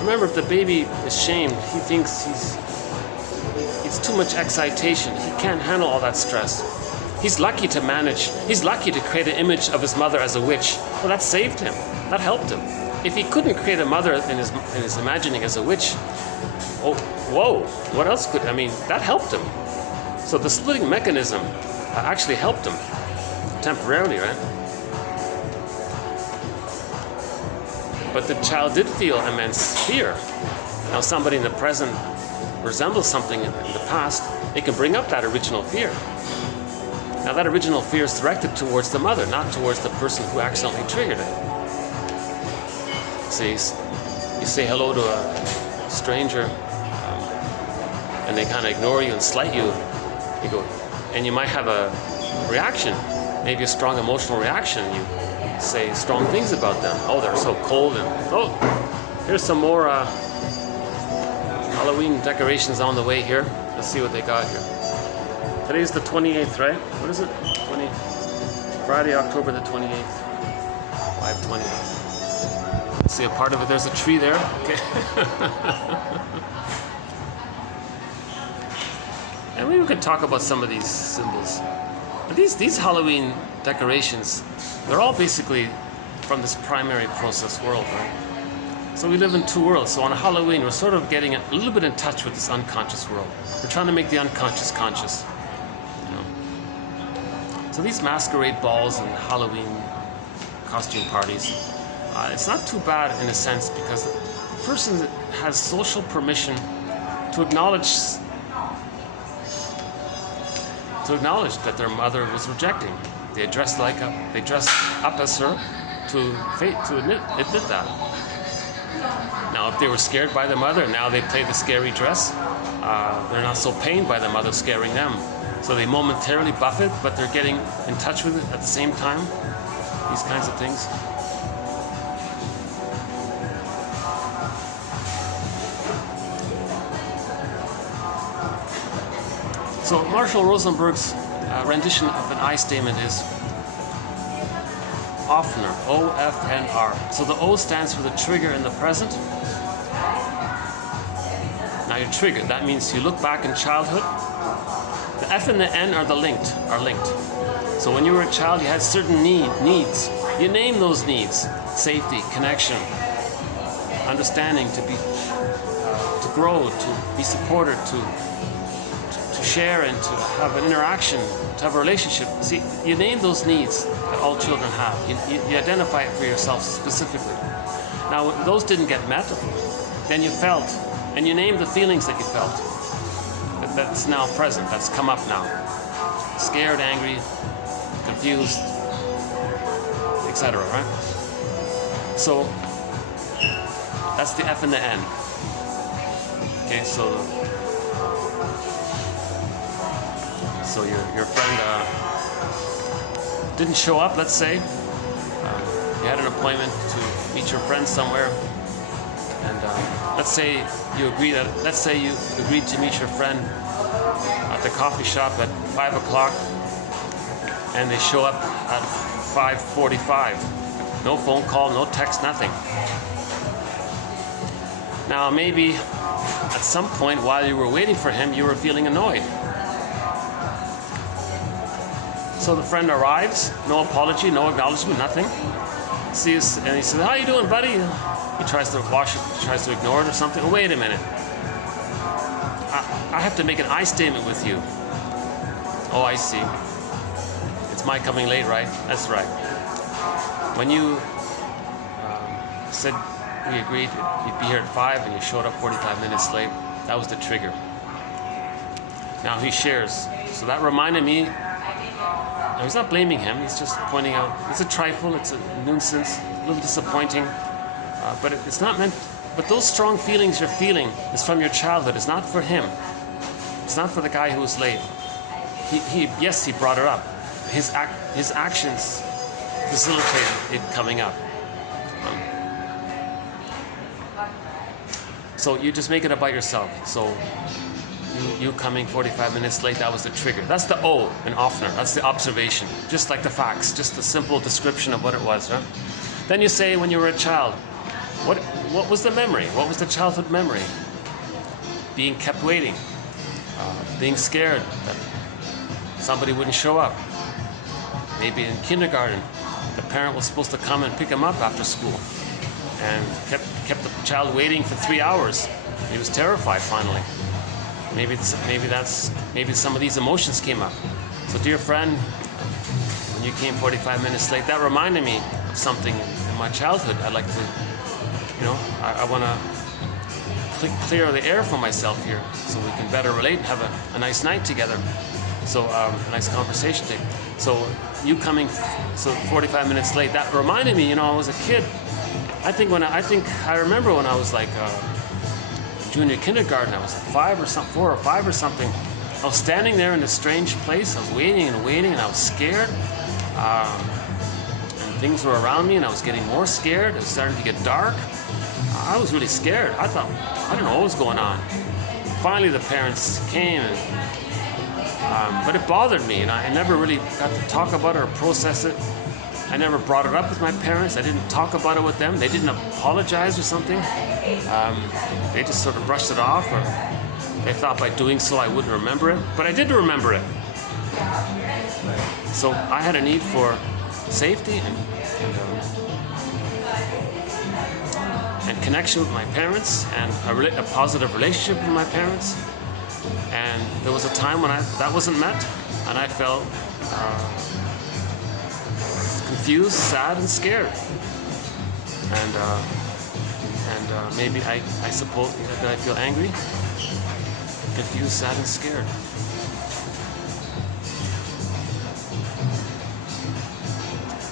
Remember, if the baby is shamed, he thinks it's too much excitation. He can't handle all that stress. He's lucky to manage. He's lucky to create an image of his mother as a witch. Well, that saved him. That helped him. If he couldn't create a mother in his imagining as a witch, oh, whoa, what else could? I mean, that helped him. So the splitting mechanism actually helped him temporarily, right? But the child did feel immense fear. Now, somebody in the present resembles something in the past, it can bring up that original fear. Now that original fear is directed towards the mother, not towards the person who accidentally triggered it. So you say hello to a stranger, and they kind of ignore you and slight you. You go, and you might have a reaction, maybe a strong emotional reaction. You say strong things about them. Oh, they're so cold, and oh, here's some more Halloween decorations on the way here. Let's see what they got here. Today's the 28th, right? What is it? Friday, October the 28th. 5:20. See a part of it. There's a tree there. Okay. And maybe we could talk about some of these symbols. But these Halloween decorations, they're all basically from this primary process world, right? So we live in two worlds. So on Halloween, we're sort of getting a little bit in touch with this unconscious world. We're trying to make the unconscious conscious. So these masquerade balls and Halloween costume parties, it's not too bad in a sense, because the person has social permission to acknowledge that their mother was rejecting. They dress up as her to admit that. Now, if they were scared by their mother, now they play the scary dress. They're not so pained by their mother scaring them. So they momentarily buff it, but they're getting in touch with it at the same time. These kinds of things. So Marshall Rosenberg's rendition of an I statement is OFNR, O-F-N-R. So the O stands for the trigger in the present. Now you're triggered. That means you look back in childhood The F and the N are linked. So when you were a child, you had certain needs. You name those needs: safety, connection, understanding, to grow, to be supported, to share, and to have an interaction, to have a relationship. See, you name those needs that all children have. You identify it for yourself specifically. Now, when those didn't get met, then you felt, and you named the feelings that you felt. That's now present, that's come up now. Scared, angry, confused, etc., right? So, that's the F and the N. Okay, so your friend didn't show up, let's say. You had an appointment to meet your friend somewhere, and let's say you agreed to meet your friend at the coffee shop at 5 o'clock, and they show up at 5:45. No phone call, no text, nothing. Now maybe at some point while you were waiting for him, you were feeling annoyed. So the friend arrives, no apology, no acknowledgement, nothing. Sees, and he says, "How you doing, buddy?" He tries to wash it, tries to ignore it or something. Oh, wait a minute. I have to make an I statement with you. Oh, I see. It's my coming late, right? That's right. When you said we agreed you'd be here at 5 and you showed up 45 minutes late, that was the trigger. Now he shares. So that reminded me. Now, he's not blaming him, he's just pointing out it's a trifle, it's a nuisance, a little disappointing, but it's not meant. But those strong feelings you're feeling is from your childhood. It's not for him. It's not for the guy who was late. Yes, he brought it up. His actions facilitated it coming up. So you just make it about yourself. So you coming 45 minutes late, that was the trigger. That's the O in Offner. That's the observation. Just like the facts, just a simple description of what it was. Huh? Then you say when you were a child, what was the memory? What was the childhood memory? Being kept waiting. Being scared that somebody wouldn't show up. Maybe in kindergarten, the parent was supposed to come and pick him up after school, and kept the child waiting for 3 hours. He was terrified finally. Maybe some of these emotions came up. So dear friend, when you came 45 minutes late, that reminded me of something in my childhood. I'd like to, I want to clear the air for myself here so we can better relate and have a nice night together. So a nice conversation together. So you coming 45 minutes late, that reminded me, I was a kid. I remember when I was like junior kindergarten, I was 4 or 5 or something. I was standing there in a strange place. I was waiting, and I was scared. And things were around me, and I was getting more scared. It was starting to get dark. I was really scared. I thought, I don't know what was going on. Finally, the parents came, but it bothered me, and I never really got to talk about it or process it. I never brought it up with my parents. I didn't talk about it with them. They didn't apologize or something. They just sort of brushed it off, or they thought by doing so I wouldn't remember it. But I did remember it. So I had a need for safety and connection with my parents, and a positive relationship with my parents. And there was a time when that wasn't met, and I felt confused, sad, and scared. And maybe I suppose that I feel angry, confused, sad, and scared.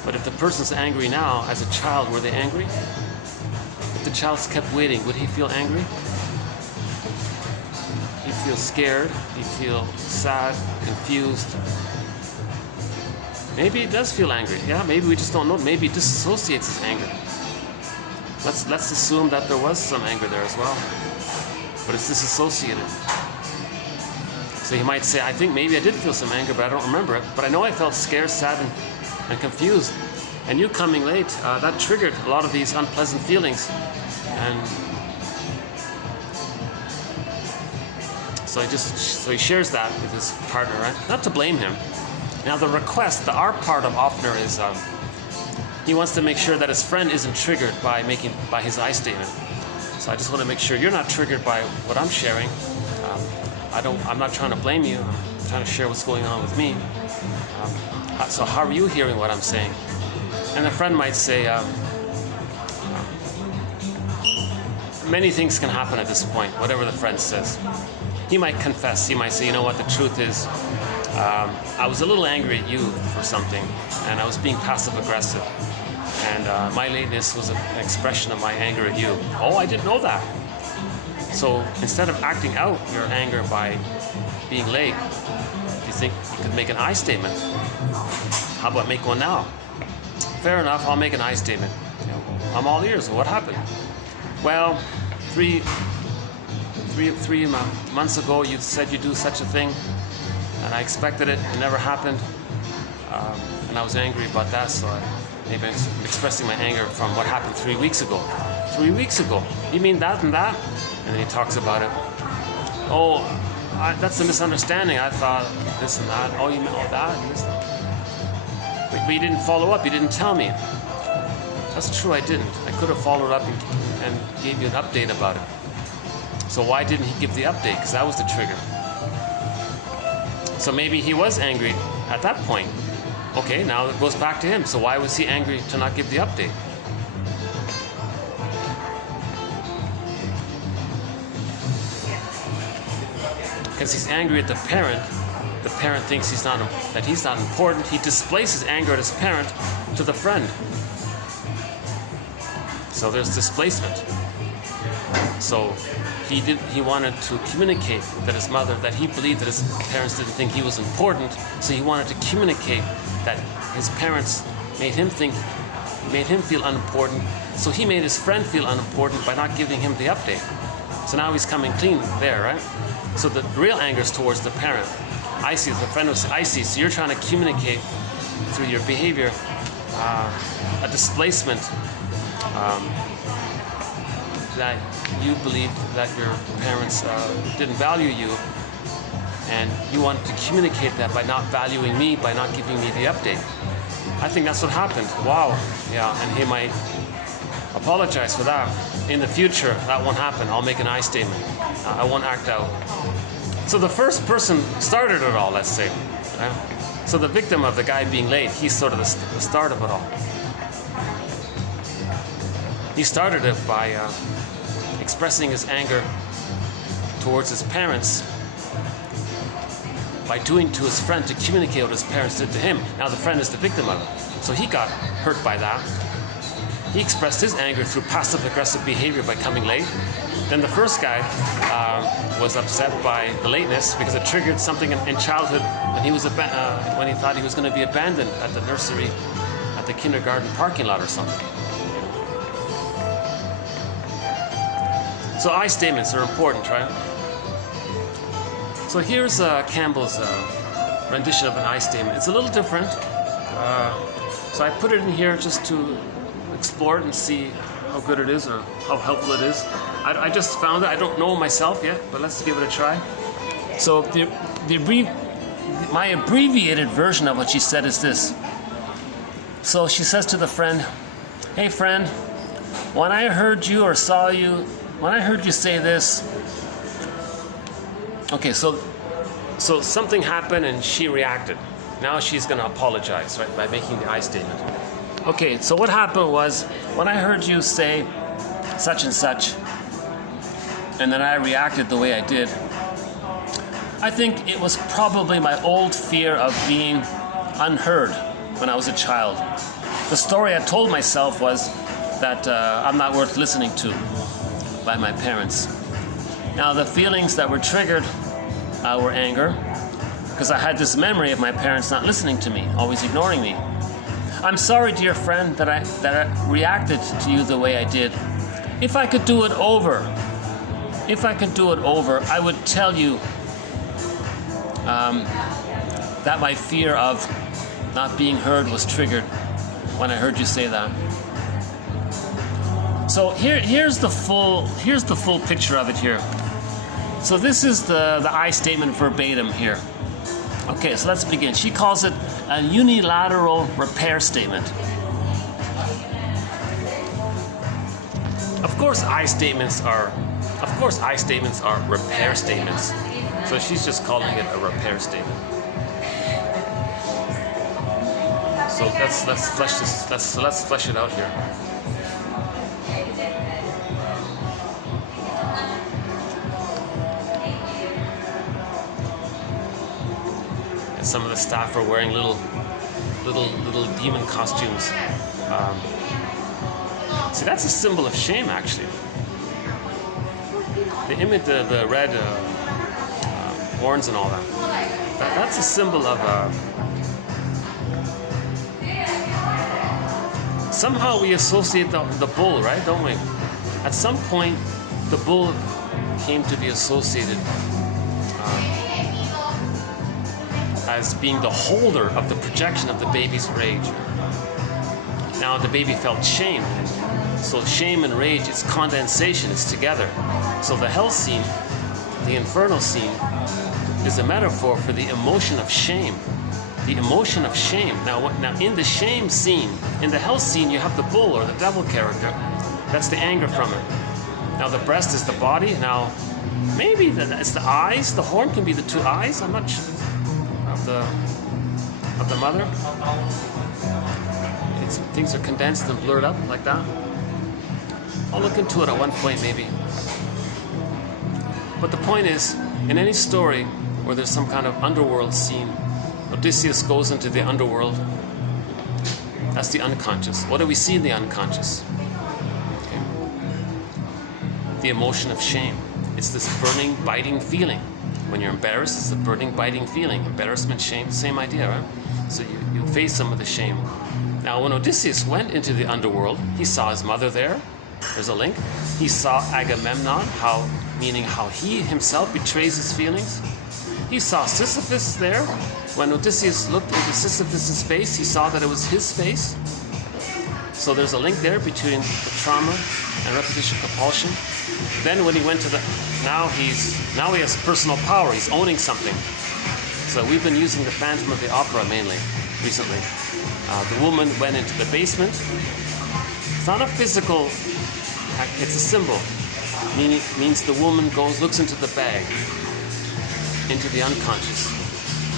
But if the person's angry now, as a child, were they angry? If the child's kept waiting, would he feel angry? He'd feel scared, he'd feel sad, confused. Maybe he does feel angry. Yeah, maybe we just don't know. Maybe he disassociates his anger. Let's assume that there was some anger there as well, but it's disassociated. So you might say, I think maybe I did feel some anger, but I don't remember it. But I know I felt scared, sad, and confused. And you coming late, that triggered a lot of these unpleasant feelings. And so So he shares that with his partner, right? Not to blame him. Now the request, our part of Offner is he wants to make sure that his friend isn't triggered by his I statement. So I just want to make sure you're not triggered by what I'm sharing. I'm not trying to blame you. I'm trying to share what's going on with me. So how are you hearing what I'm saying? And the friend might say, many things can happen at this point, whatever the friend says. He might confess. He might say, you know what, the truth is, I was a little angry at you for something, and I was being passive-aggressive. And my lateness was an expression of my anger at you. Oh, I didn't know that. So instead of acting out your anger by being late, you think you could make an I statement. How about make one now? Fair enough, I'll make an I statement. You know, I'm all ears. What happened? Well, three months ago you said you'd do such a thing, and I expected it. It never happened, and I was angry about that. So maybe I'm expressing my anger from what happened 3 weeks ago. 3 weeks ago? You mean that and that? And then he talks about it. Oh, that's a misunderstanding. I thought this and that. Oh, you meant all that and this. But you didn't follow up. You didn't tell me. That's true, I didn't. I could have followed up and gave you an update about it. So why didn't he give the update? Because that was the trigger. So maybe he was angry at that point. Okay, now it goes back to him. So why was he angry to not give the update? Because he's angry at the parent. The parent thinks he's not important. He displays his anger at his parent to the friend. So there's displacement. So he wanted to communicate that his mother, that he believed that his parents didn't think he was important. So he wanted to communicate that his parents made him feel unimportant. So he made his friend feel unimportant by not giving him the update. So now he's coming clean there, right? So the real anger is towards the parent. I see, the friend was, I see. So you're trying to communicate through your behavior a displacement that you believed that your parents didn't value you, and you wanted to communicate that by not valuing me, by not giving me the update. I think that's what happened. Wow. Yeah, and he might apologize for that. In the future, that won't happen. I'll make an I statement. I won't act out. So the first person started it all, let's say. Right? So the victim of the guy being late, he's sort of the start of it all. He started it by expressing his anger towards his parents by doing to his friend to communicate what his parents did to him. Now the friend is the victim of it. So he got hurt by that. He expressed his anger through passive-aggressive behavior by coming late. Then the first guy was upset by the lateness because it triggered something in childhood when he thought he was going to be abandoned at the nursery, at the kindergarten parking lot or something. So I statements are important, right? So here's Campbell's rendition of an I statement. It's a little different. So I put it in here just to explore it and see how good it is or how helpful it is. I just found it. I don't know myself yet, but let's give it a try. So my abbreviated version of what she said is this. So she says to the friend, "Hey friend, when I heard you or saw you, when I heard you say this," okay, so something happened and she reacted. Now she's going to apologize, right, by making the I statement. Okay, so what happened was, when I heard you say such and such, and then I reacted the way I did, I think it was probably my old fear of being unheard when I was a child. The story I told myself was that I'm not worth listening to by my parents. Now the feelings that were triggered were anger, because I had this memory of my parents not listening to me, always ignoring me. I'm sorry, dear friend, that I reacted to you the way I did. If I could do it over, I would tell you that my fear of not being heard was triggered when I heard you say that. So here's the full picture of it here. So this is the I statement verbatim here. Okay, so let's begin. She calls it a unilateral repair statement. Of course, I statements are repair statements. So she's just calling it a repair statement. So let's flesh this. Let's flesh it out here. And some of the staff are wearing little demon costumes. See, that's a symbol of shame, actually. The image, the red horns and all that. That's a symbol of. Somehow we associate the bull, right? Don't we? At some point, the bull came to be associated as being the holder of the projection of the baby's rage. Now the baby felt shame. So shame and rage, it's condensation, it's together. So the hell scene, the infernal scene, is a metaphor for the emotion of shame. The emotion of shame. Now in the shame scene, in the hell scene, you have the bull or the devil character. That's the anger from it. Now the breast is the body. Now maybe it's the eyes. The horn can be the two eyes. I'm not sure of the mother. Things are condensed and blurred up like that. I'll look into it at one point maybe. But the point is, in any story where there's some kind of underworld scene, Odysseus goes into the underworld. That's the unconscious. What do we see in the unconscious? Okay. The emotion of shame. It's this burning, biting feeling. When you're embarrassed, it's a burning, biting feeling. Embarrassment, shame, same idea, right? So you face some of the shame. Now, when Odysseus went into the underworld, he saw his mother there. There's a link. He saw Agamemnon, meaning how he himself betrays his feelings. He saw Sisyphus there. When Odysseus looked into Sisyphus' face, he saw that it was his face. So there's a link there between the trauma and repetition compulsion. Then when he went to now he has personal power. He's owning something. So we've been using the Phantom of the Opera mainly recently. The woman went into the basement. It's not a physical act, it's a symbol. Means the woman looks into the bag, into the unconscious.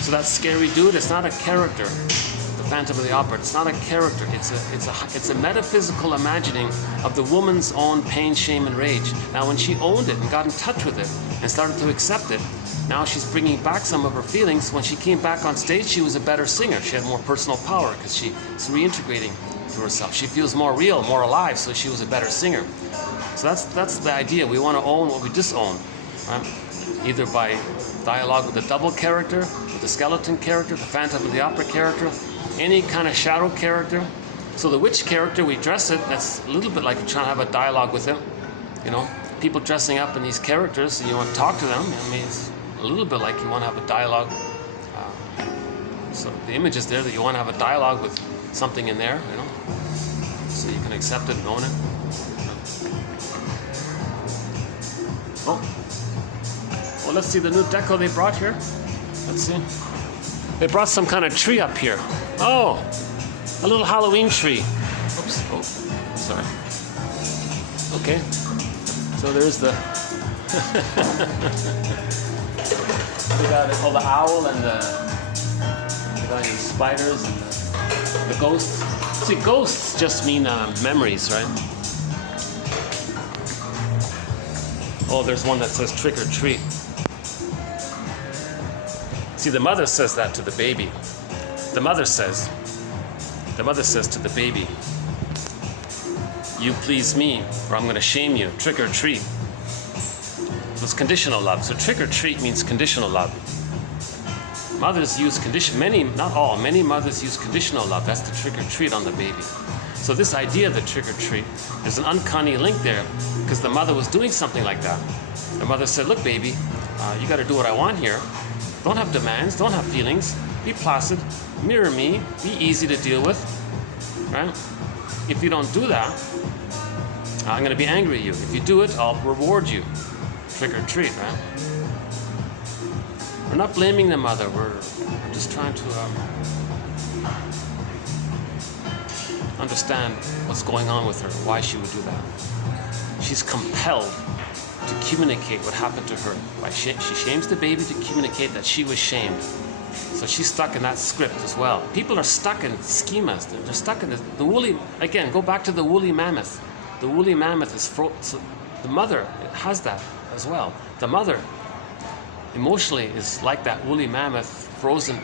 So that scary dude, it's not a character. The Phantom of the Opera, it's not a character. It's a metaphysical imagining of the woman's own pain, shame, and rage. Now, when she owned it and got in touch with it and started to accept it, now she's bringing back some of her feelings. When she came back on stage, she was a better singer. She had more personal power because she's reintegrating to herself. She feels more real, more alive, so she was a better singer. So that's the idea. We want to own what we disown, right? Either by dialogue with the double character, with the skeleton character, the Phantom of the Opera character, any kind of shadow character. So the witch character, we dress it, that's a little bit like you're trying to have a dialogue with him. You know, people dressing up in these characters and you want to talk to them. I mean, it's a little bit like you want to have a dialogue. So the image is there that you want to have a dialogue with something in there, you know, so you can accept it and own it. Well, let's see the new deco they brought here. Let's see. They brought some kind of tree up here. Oh, a little Halloween tree. Oops. Oh, sorry. Okay. So there's the. We got the owl and the spiders and the ghosts. See, ghosts just mean memories, right? Oh, there's one that says trick or treat. See, the mother says that to the baby. The mother says to the baby, you please me or I'm going to shame you, trick or treat. So it's conditional love. So trick or treat means conditional love. Mothers use many mothers use conditional love. That's the trick or treat on the baby. So this idea of the trick or treat, there's an uncanny link there because the mother was doing something like that. The mother said, look baby, you got to do what I want here. Don't have demands, don't have feelings, be placid, mirror me, be easy to deal with, right? If you don't do that, I'm going to be angry at you. If you do it, I'll reward you. Trick or treat, right? We're not blaming the mother. We're just trying to understand what's going on with her, why she would do that. She's compelled to communicate what happened to her. She shames the baby to communicate that she was shamed. So she's stuck in that script as well. People are stuck in schemas. They're stuck in the woolly. Again, go back to the woolly mammoth. The woolly mammoth is so the mother has that as well. The mother emotionally is like that woolly mammoth, frozen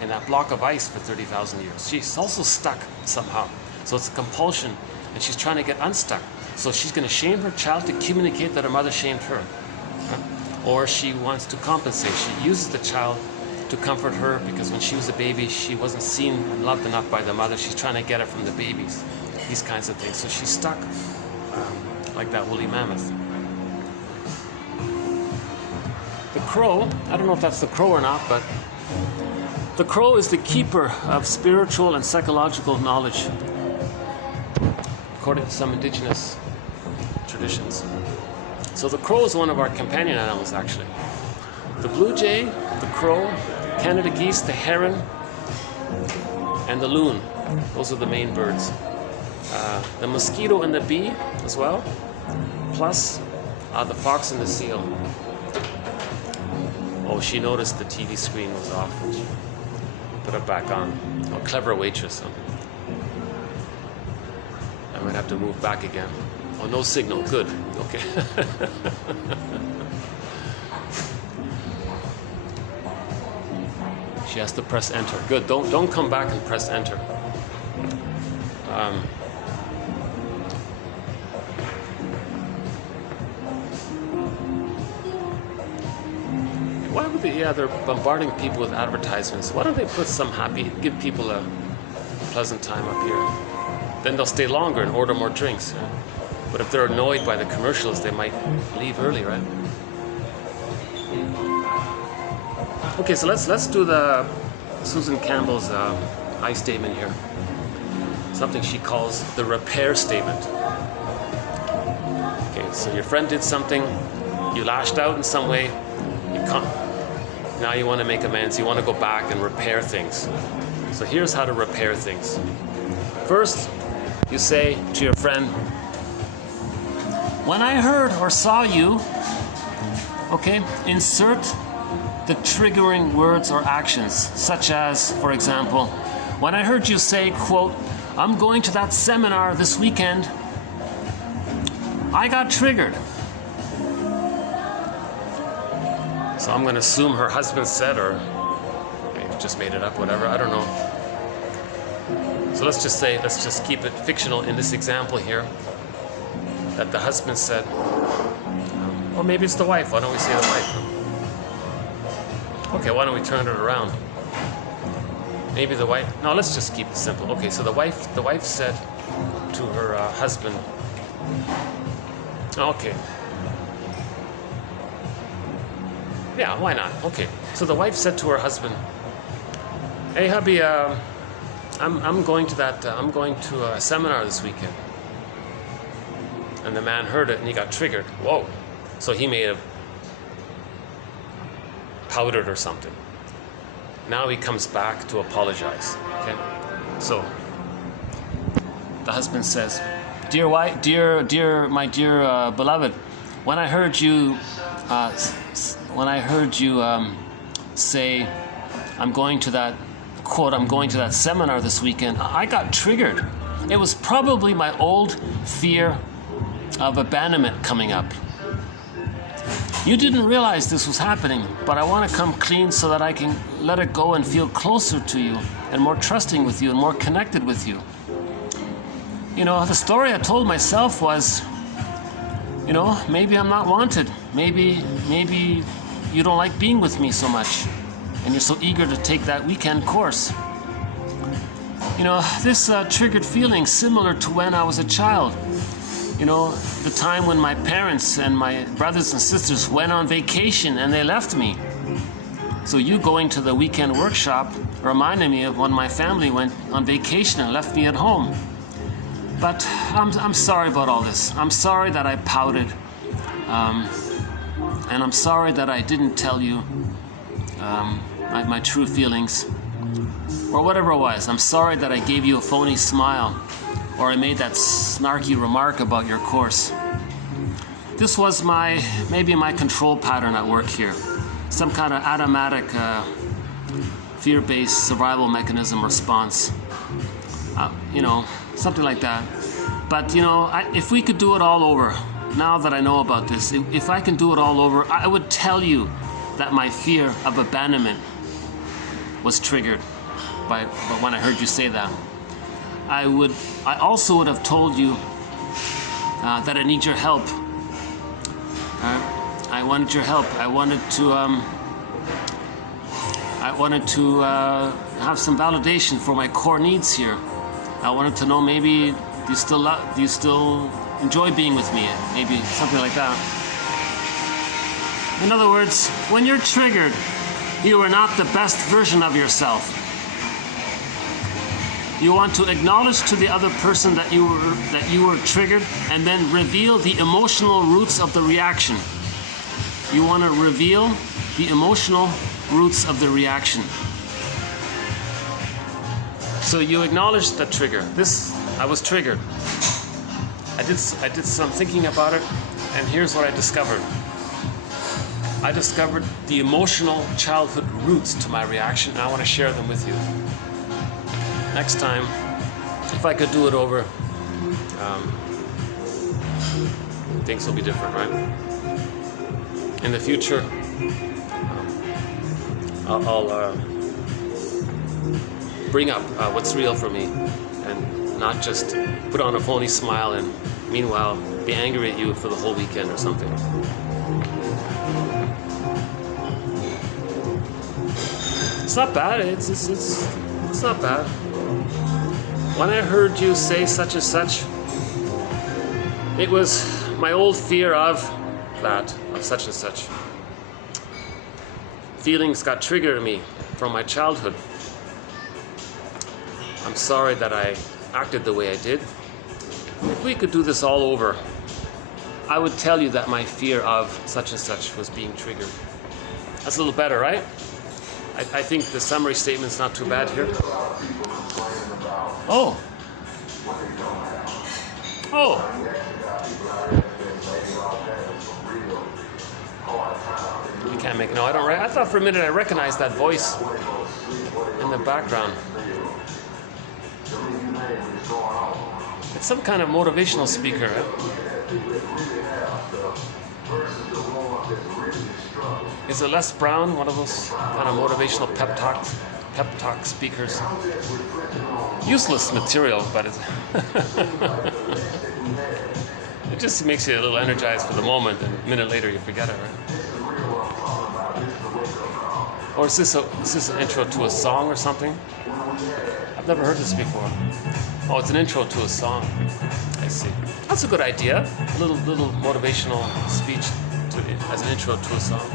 in that block of ice for 30,000 years. She's also stuck somehow. So it's a compulsion, and she's trying to get unstuck. So she's going to shame her child to communicate that her mother shamed her. Or she wants to compensate. She uses the child to comfort her because when she was a baby, she wasn't seen and loved enough by the mother. She's trying to get it from the babies. These kinds of things. So she's stuck like that woolly mammoth. The crow, I don't know if that's the crow or not, but the crow is the keeper of spiritual and psychological knowledge, according to some indigenous traditions. So the crow is one of our companion animals, actually. The blue jay, the crow, Canada geese, the heron, and the loon. Those are the main birds. The mosquito and the bee as well, plus the fox and the seal. Oh, she noticed the TV screen was off and she put it back on. Oh, clever waitress. Huh? I might have to move back again. Oh, no signal. Good. Okay. She has to press enter. Good. Don't come back and press enter. Why would they? Yeah, they're bombarding people with advertisements. Why don't they put some happy, give people a pleasant time up here? Then they'll stay longer and order more drinks. Yeah? But if they're annoyed by the commercials, they might leave early, right? Okay, so let's do the Susan Campbell's I statement here. Something she calls the repair statement. Okay, so your friend did something, you lashed out in some way, you can't. Now you want to make amends, you want to go back and repair things. So here's how to repair things. First, you say to your friend, when I heard or saw you, okay, insert the triggering words or actions, such as, for example, when I heard you say, quote, I'm going to that seminar this weekend, I got triggered. So I'm going to assume her husband said, or maybe just made it up, whatever, I don't know. So let's just keep it fictional in this example here, that the husband said, or maybe it's the wife, why don't we say the wife? Okay, why don't we turn it around? Maybe the wife, no, let's just keep it simple. Okay, so the wife said to her husband, okay. Yeah, why not? Okay. So the wife said to her husband, "Hey, hubby, I'm going to a seminar this weekend." And the man heard it and he got triggered. Whoa! So he may have powdered or something. Now he comes back to apologize. Okay. So the husband says, "Dear wife, my dear beloved, when I heard you." Say, I'm going to that seminar this weekend, I got triggered. It was probably my old fear of abandonment coming up. You didn't realize this was happening, but I want to come clean so that I can let it go and feel closer to you and more trusting with you and more connected with you. You know, the story I told myself was, you know, maybe I'm not wanted. Maybe you don't like being with me so much, and you're so eager to take that weekend course. You know, this triggered feelings similar to when I was a child. You know, the time when my parents and my brothers and sisters went on vacation and they left me. So you going to the weekend workshop reminded me of when my family went on vacation and left me at home. But I'm sorry about all this. I'm sorry that I pouted. And I'm sorry that I didn't tell you my true feelings, or whatever it was. I'm sorry that I gave you a phony smile, or I made that snarky remark about your course. This was maybe my control pattern at work here. Some kind of automatic fear-based survival mechanism response. Something like that. But if we could do it all over, now that I know about this, if I can do it all over, I would tell you that my fear of abandonment was triggered by when I heard you say that. I also would have told you that I need your help. I wanted your help. I wanted to have some validation for my core needs here. I wanted to know, maybe do you still enjoy being with me? Maybe something like that. In other words, when you're triggered, you are not the best version of yourself. You want to acknowledge to the other person that you were triggered, and then reveal the emotional roots of the reaction. You want to reveal the emotional roots of the reaction. So you acknowledge the trigger. I was triggered. I did some thinking about it, and here's what I discovered. I discovered the emotional childhood roots to my reaction, and I want to share them with you. Next time, if I could do it over, things will be different, right? In the future, I'll bring up what's real for me, and not just put on a phony smile and meanwhile be angry at you for the whole weekend or something. It's not bad. It's not bad. When I heard you say such and such, it was my old fear of such and such. Feelings got triggered in me from my childhood. I'm sorry that I acted the way I did. If we could do this all over, I would tell you that my fear of such and such was being triggered. That's a little better, right? I think the summary statement's not too bad here. Oh. You can't make no. I thought for a minute I recognized that voice in the background. It's some kind of motivational speaker, right? Is it Les Brown, one of those kind of motivational pep talk speakers? Useless material, but it just makes you a little energized for the moment, and a minute later you forget it, right? Or is this an intro to a song or something? I've never heard this before. Oh, it's an intro to a song. I see. That's a good idea. A little motivational speech as an intro to a song.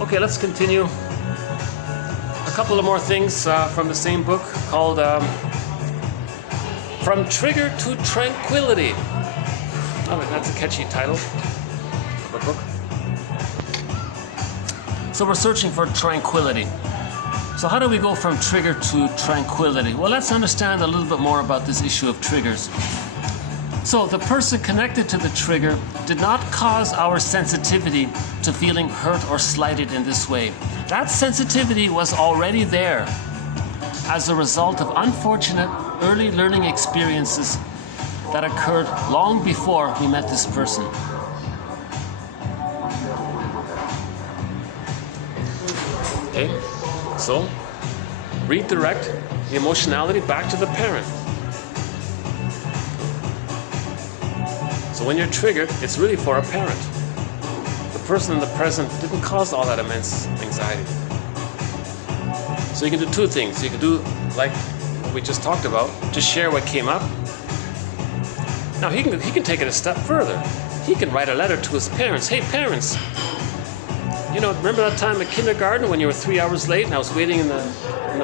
Okay, let's continue. A couple of more things from the same book called From Trigger to Tranquility. Oh, that's a catchy title of a book. So we're searching for tranquility. So how do we go from trigger to tranquility? Well, let's understand a little bit more about this issue of triggers. So the person connected to the trigger did not cause our sensitivity to feeling hurt or slighted in this way. That sensitivity was already there as a result of unfortunate early learning experiences that occurred long before we met this person. Okay, so redirect the emotionality back to the parent. So when you're triggered, it's really for a parent. The person in the present didn't cause all that immense anxiety. So you can do two things. You can do like we just talked about, just share what came up. Now he can take it a step further. He can write a letter to his parents. Hey parents, remember that time at kindergarten when you were 3 hours late and I was waiting in the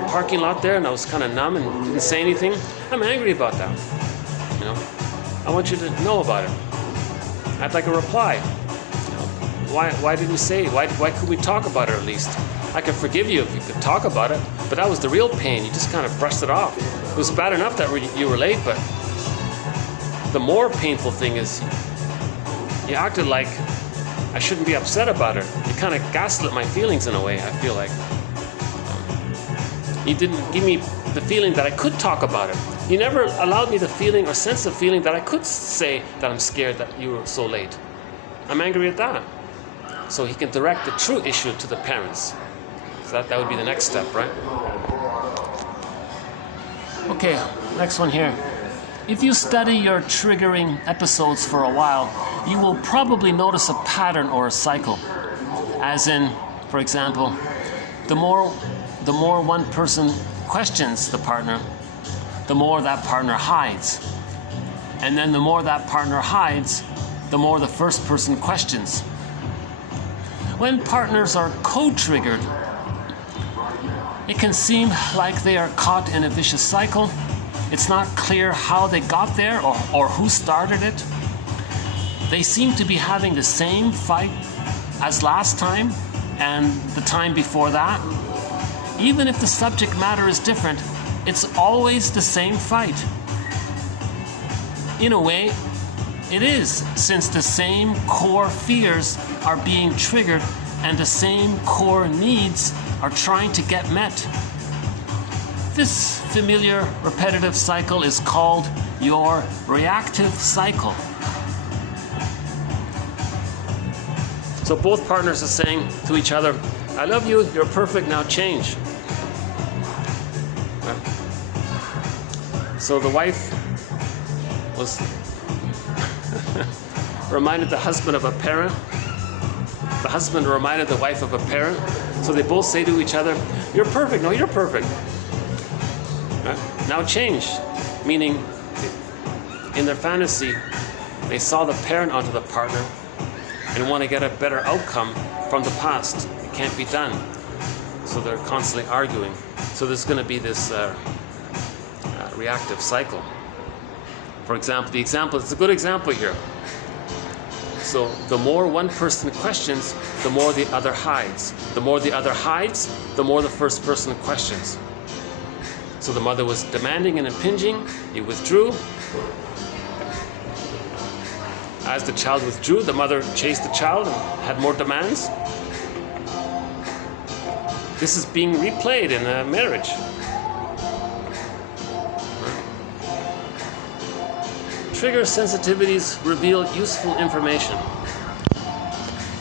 parking lot there and I was kind of numb and didn't say anything? I'm angry about that. I want you to know about it. I'd like a reply. why did we say? Why could we talk about it at least? I could forgive you if you could talk about it, but that was the real pain. You just kind of brushed it off. It was bad enough that you were late, but the more painful thing is you acted like I shouldn't be upset about it. You kind of gaslit my feelings in a way, I feel like. You didn't give me the feeling that I could talk about it. You never allowed me the feeling or sense of feeling that I could say that I'm scared that you were so late. I'm angry at that. So he can direct the true issue to the parents. So that would be the next step, right? Okay, next one here. If you study your triggering episodes for a while, you will probably notice a pattern or a cycle. As in, for example, the more one person questions the partner, the more that partner hides. And then the more that partner hides, the more the first person questions. When partners are co-triggered, it can seem like they are caught in a vicious cycle. It's not clear how they got there or who started it. They seem to be having the same fight as last time and the time before that. Even if the subject matter is different, it's always the same fight. In a way, it is, since the same core fears are being triggered and the same core needs are trying to get met. This familiar repetitive cycle is called your reactive cycle. So both partners are saying to each other, I love you, you're perfect, now change. So the wife was reminded the husband of a parent. The husband reminded the wife of a parent. So they both say to each other, you're perfect, no, you're perfect. Now change. Meaning, in their fantasy, they saw the parent onto the partner and want to get a better outcome from the past. It can't be done. So they're constantly arguing. So there's going to be this reactive cycle. For example, it's a good example here. So the more one person questions, the more the other hides. The more the other hides, the more the first person questions. So the mother was demanding and impinging, he withdrew. As the child withdrew, the mother chased the child and had more demands. This is being replayed in a marriage. Trigger sensitivities reveal useful information.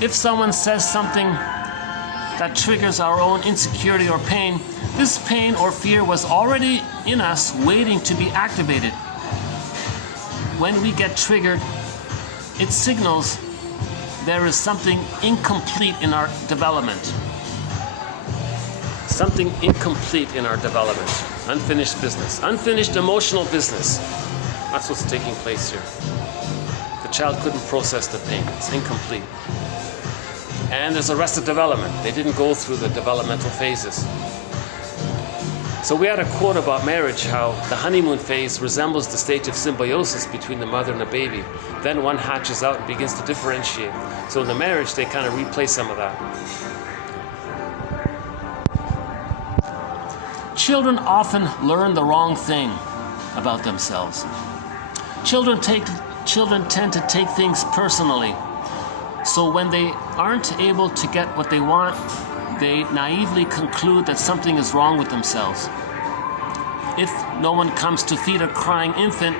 If someone says something that triggers our own insecurity or pain, this pain or fear was already in us waiting to be activated. When we get triggered, it signals there is something incomplete in our development. Something incomplete in our development. Unfinished business. Unfinished emotional business. That's what's taking place here. The child couldn't process the pain. It's incomplete. And there's arrested development. They didn't go through the developmental phases. So we had a quote about marriage, how the honeymoon phase resembles the stage of symbiosis between the mother and the baby. Then one hatches out and begins to differentiate. So in the marriage, they kind of replay some of that. Children often learn the wrong thing about themselves. Children tend to take things personally. So when they aren't able to get what they want, they naively conclude that something is wrong with themselves. If no one comes to feed a crying infant,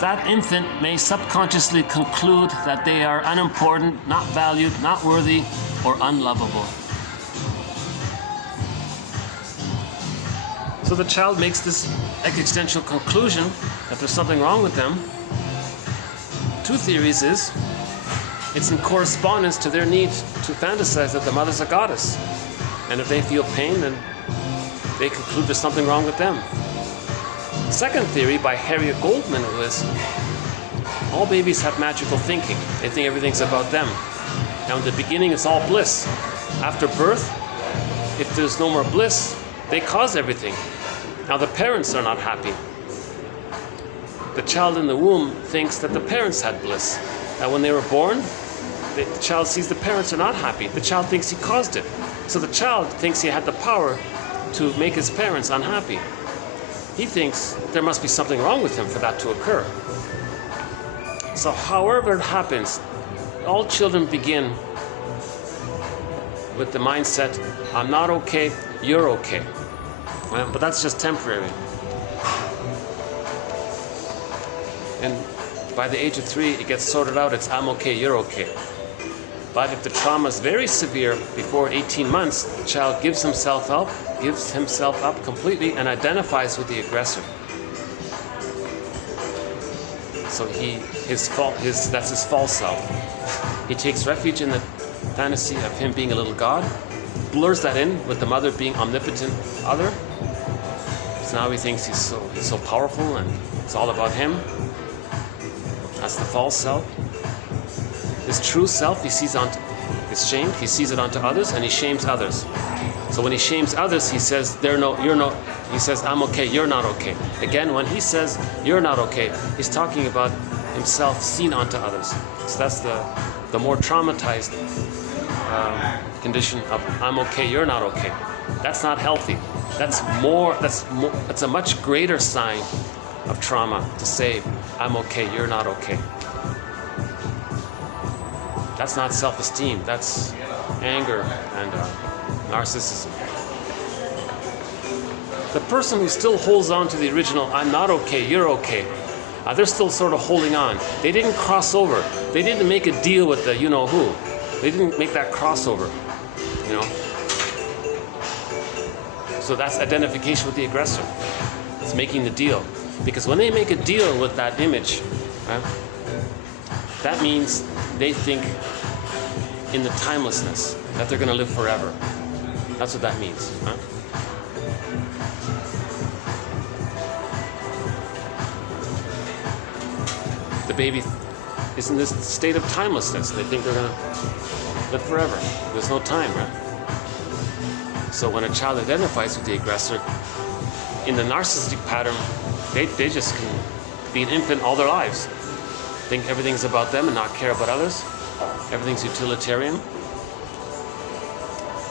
that infant may subconsciously conclude that they are unimportant, not valued, not worthy, or unlovable. So the child makes this existential conclusion that there's something wrong with them. Two theories is, it's in correspondence to their need to fantasize that the mother's a goddess. And if they feel pain, then they conclude there's something wrong with them. Second theory by Harriet Goldman was, all babies have magical thinking. They think everything's about them. Now in the beginning it's all bliss. After birth, if there's no more bliss, they cause everything. Now the parents are not happy. The child in the womb thinks that the parents had bliss. That when they were born, The child sees the parents are not happy. The child thinks he caused it. So the child thinks he had the power to make his parents unhappy. He thinks there must be something wrong with him for that to occur. So however it happens, all children begin with the mindset, I'm not okay, you're okay. But that's just temporary. And by the age of 3, it gets sorted out, it's I'm okay, you're okay. But if the trauma is very severe, before 18 months, the child gives himself up completely and identifies with the aggressor. So that's his false self. He takes refuge in the fantasy of him being a little god, blurs that in with the mother being omnipotent other. So now he thinks he's so powerful and it's all about him. That's the false self. His true self, he sees is shamed. He sees it onto others, and he shames others. So when he shames others, he says, he says, I'm okay, you're not okay. Again, when he says, you're not okay, he's talking about himself seen onto others. So that's the more traumatized condition of I'm okay, you're not okay. That's not healthy. That's a much greater sign of trauma to say, I'm okay, you're not okay. That's not self-esteem, that's anger and narcissism. The person who still holds on to the original, I'm not okay, you're okay, they're still sort of holding on. They didn't cross over. They didn't make a deal with the you-know-who. They didn't make that crossover, you know. So that's identification with the aggressor. It's making the deal. Because when they make a deal with that image, right, that means they think in the timelessness, that they're going to live forever. That's what that means. Right? The baby is in this state of timelessness. They think they're going to live forever. There's no time, right? So when a child identifies with the aggressor, in the narcissistic pattern, they just can be an infant all their lives. Think everything's about them and not care about others. Everything's utilitarian.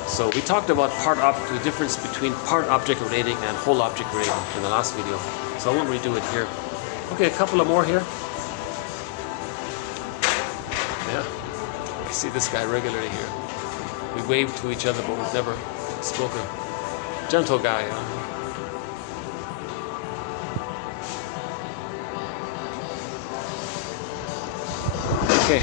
So we talked about the difference between part object relating and whole object relating in the last video. So I won't redo it here. Okay, a couple of more here. Yeah, I see this guy regularly here. We wave to each other, but we've never spoken. Gentle guy, Okay.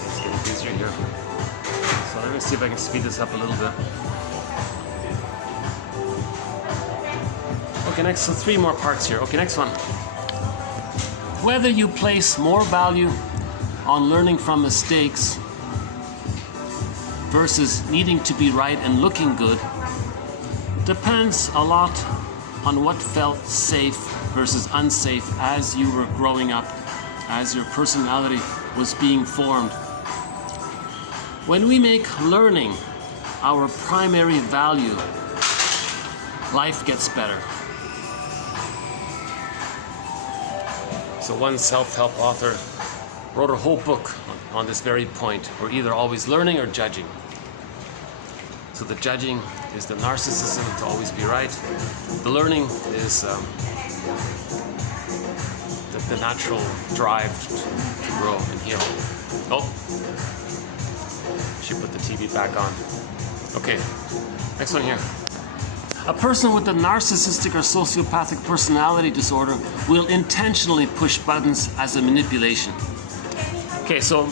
It's getting busier here. So let me see if I can speed this up a little bit. Okay, next, so 3 more parts here. Okay, next one. Whether you place more value on learning from mistakes versus needing to be right and looking good depends a lot on what felt safe versus unsafe as you were growing up, as your personality was being formed. When we make learning our primary value, life gets better. So one self-help author wrote a whole book on this very point. We're either always learning or judging. So the judging is the narcissism to always be right. The learning is the natural drive to grow and heal. Oh, should put the TV back on. Okay, next one here. A person with a narcissistic or sociopathic personality disorder will intentionally push buttons as a manipulation. Okay, so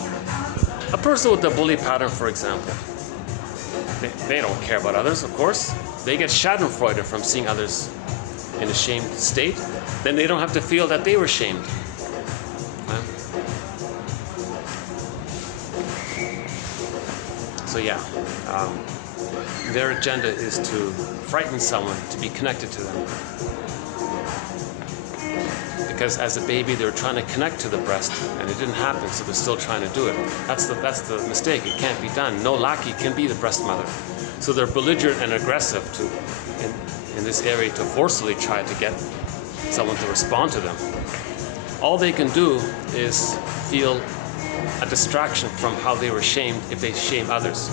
a person with a bully pattern, for example, they don't care about others, of course. They get schadenfreude from seeing others in a shamed state. Then they don't have to feel that they were shamed. So yeah, Their agenda is to frighten someone to be connected to them. Because as a baby, they were trying to connect to the breast, and it didn't happen, so they're still trying to do it. That's the mistake. It can't be done. No laki can be the breast mother. So they're belligerent and aggressive in this area to forcefully try to get someone to respond to them. All they can do is feel a distraction from how they were shamed if they shame others.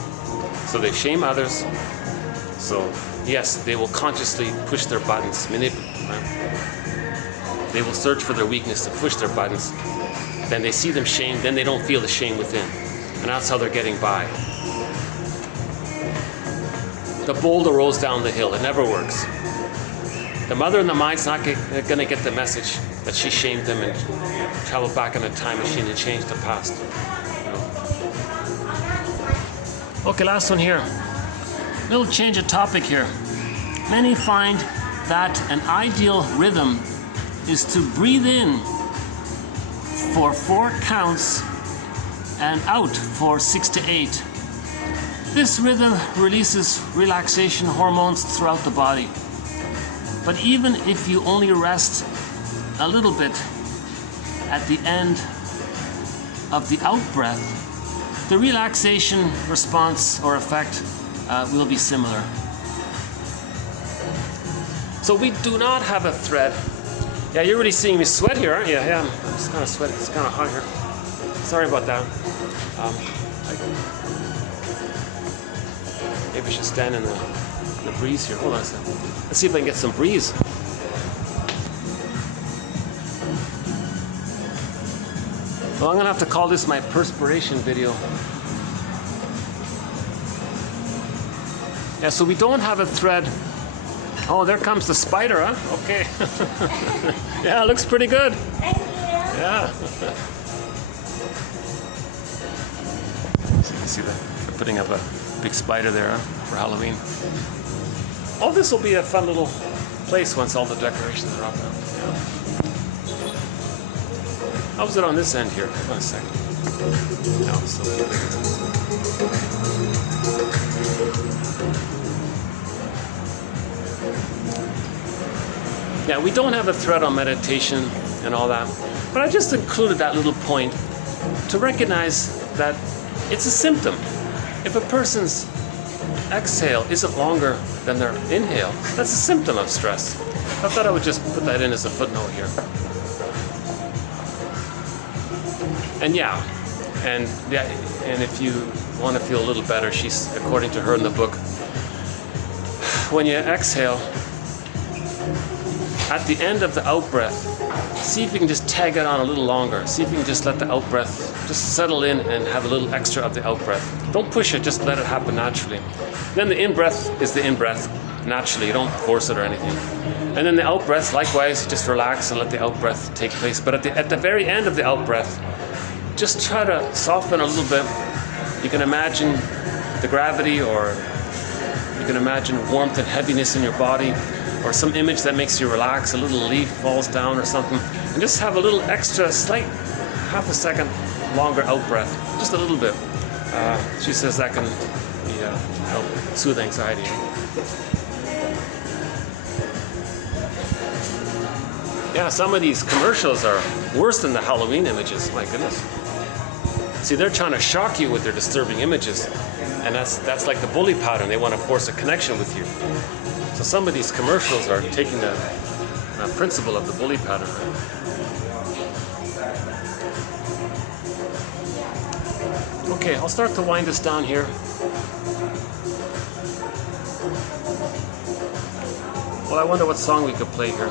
So they shame others. So yes, they will consciously push their buttons, manipulate. They will search for their weakness to push their buttons. Then they see them shamed, then they don't feel the shame within. And that's how they're getting by. The boulder rolls down the hill. It never works. The mother in the mind's not going to get the message that she shamed them and traveled back in a time machine and changed the past. Okay, last one here. Little change of topic here. Many find that an ideal rhythm is to breathe in for 4 counts and out for 6 to 8. This rhythm releases relaxation hormones throughout the body. But even if you only rest a little bit at the end of the out breath, the relaxation response or effect will be similar. So we do not have a thread. Yeah, you're really seeing me sweat here, aren't you? Yeah, I'm just kind of sweating. It's kind of hot here. Sorry about that. Maybe I should stand in the breeze here. Hold on a second. Let's see if I can get some breeze. Well, I'm going to have to call this my perspiration video. Yeah, so we don't have a thread. Oh, there comes the spider, huh? Okay. Yeah, it looks pretty good. Thank you. Yeah. So you can see that we're putting up a big spider there, huh, for Halloween. Oh, this will be a fun little place once all the decorations are up now. Yeah. How's it on this end here? Hold on a second. No, so yeah, we don't have a thread on meditation and all that, but I just included that little point to recognize that it's a symptom. If a person's exhale isn't longer than their inhale, that's a symptom of stress. I thought I would just put that in as a footnote here. And yeah, and if you want to feel a little better, she's, according to her in the book, when you exhale, at the end of the out-breath, see if you can just tag it on a little longer. See if you can just let the out-breath just settle in and have a little extra of the out-breath. Don't push it, just let it happen naturally. Then the in-breath is the in-breath naturally. You don't force it or anything. And then the out-breath, likewise, just relax and let the out-breath take place. But at the very end of the out-breath, just try to soften a little bit. You can imagine the gravity, or you can imagine warmth and heaviness in your body, or some image that makes you relax, a little leaf falls down or something, and just have a little extra, slight, half a second longer out breath, just a little bit. She says that can help soothe anxiety. Yeah, some of these commercials are worse than the Halloween images, my goodness. See, they're trying to shock you with their disturbing images, and that's like the bully pattern. They want to force a connection with you. So some of these commercials are taking the principle of the bully pattern. Okay, I'll start to wind this down here. Well, I wonder what song we could play here.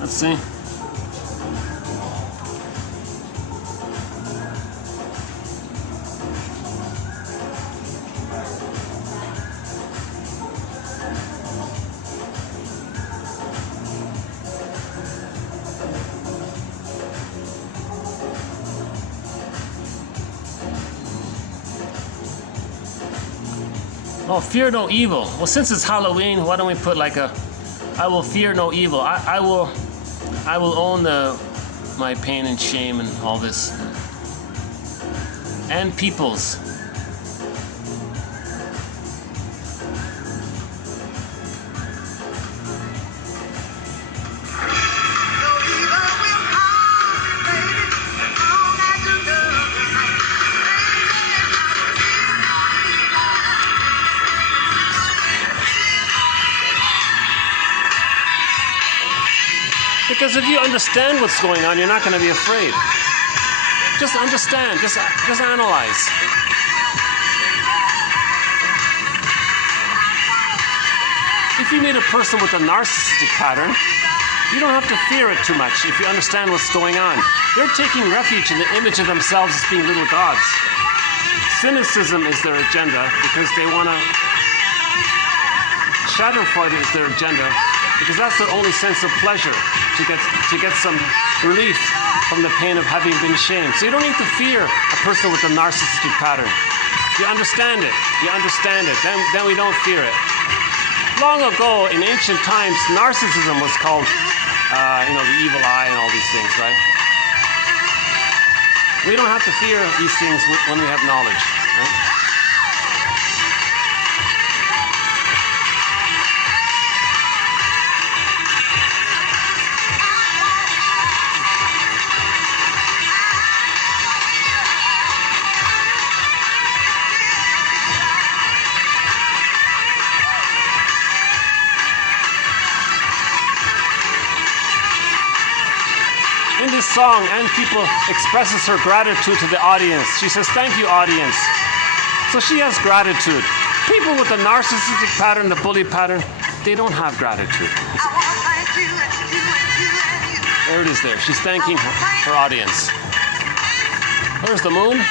Let's see. Oh, fear no evil. Well, since it's Halloween, why don't we put like a, I will fear no evil. I will own my pain and shame and all this. and peoples. Because if you understand what's going on, you're not going to be afraid. Just understand, just analyze. If you meet a person with a narcissistic pattern, you don't have to fear it too much if you understand what's going on. They're taking refuge in the image of themselves as being little gods. Cynicism is their agenda because they want to... Schadenfreude is their agenda because that's their only sense of pleasure. To get some relief from the pain of having been shamed. So you don't need to fear a person with a narcissistic pattern. You understand it. Then we don't fear it. Long ago, in ancient times, narcissism was called, the evil eye and all these things, right? We don't have to fear these things when we have knowledge, right? In this song, Ann People expresses her gratitude to the audience. She says, "Thank you, audience." So she has gratitude. People with the narcissistic pattern, the bully pattern, they don't have gratitude. There it is there. She's thanking her audience. Where's the moon?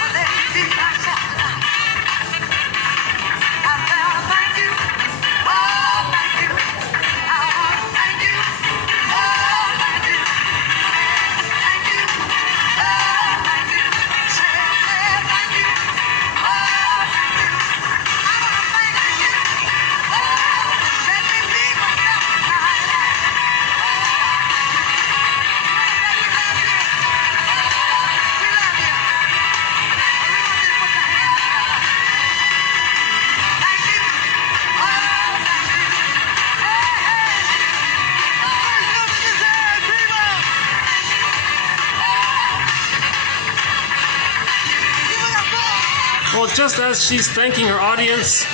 Well, just as she's thanking her audience,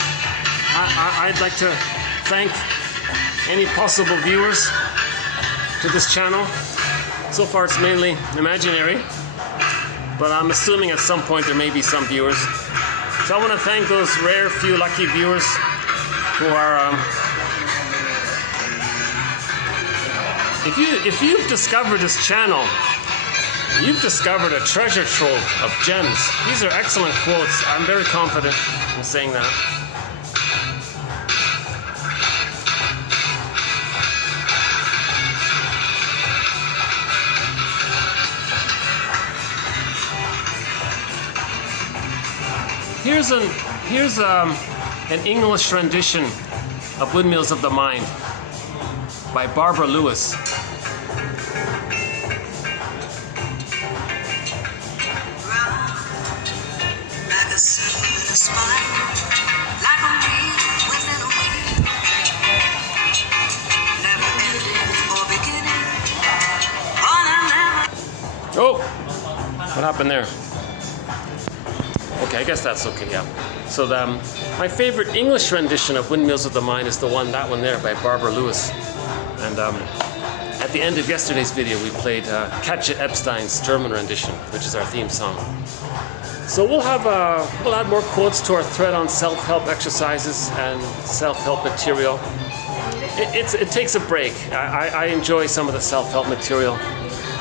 I'd like to thank any possible viewers to this channel. So far it's mainly imaginary, but I'm assuming at some point there may be some viewers. So I want to thank those rare few lucky viewers who are... If you've discovered this channel, you've discovered a treasure trove of gems. These are excellent quotes. I'm very confident in saying that. Here's an English rendition of Windmills of the Mind by Barbara Lewis. Oh, what happened there? Okay, I guess that's okay, yeah. So my favorite English rendition of Windmills of the Mind is that one there by Barbara Lewis. And at the end of yesterday's video, we played Katja Epstein's German rendition, which is our theme song. So we'll add more quotes to our thread on self-help exercises and self-help material. It takes a break. I enjoy some of the self-help material.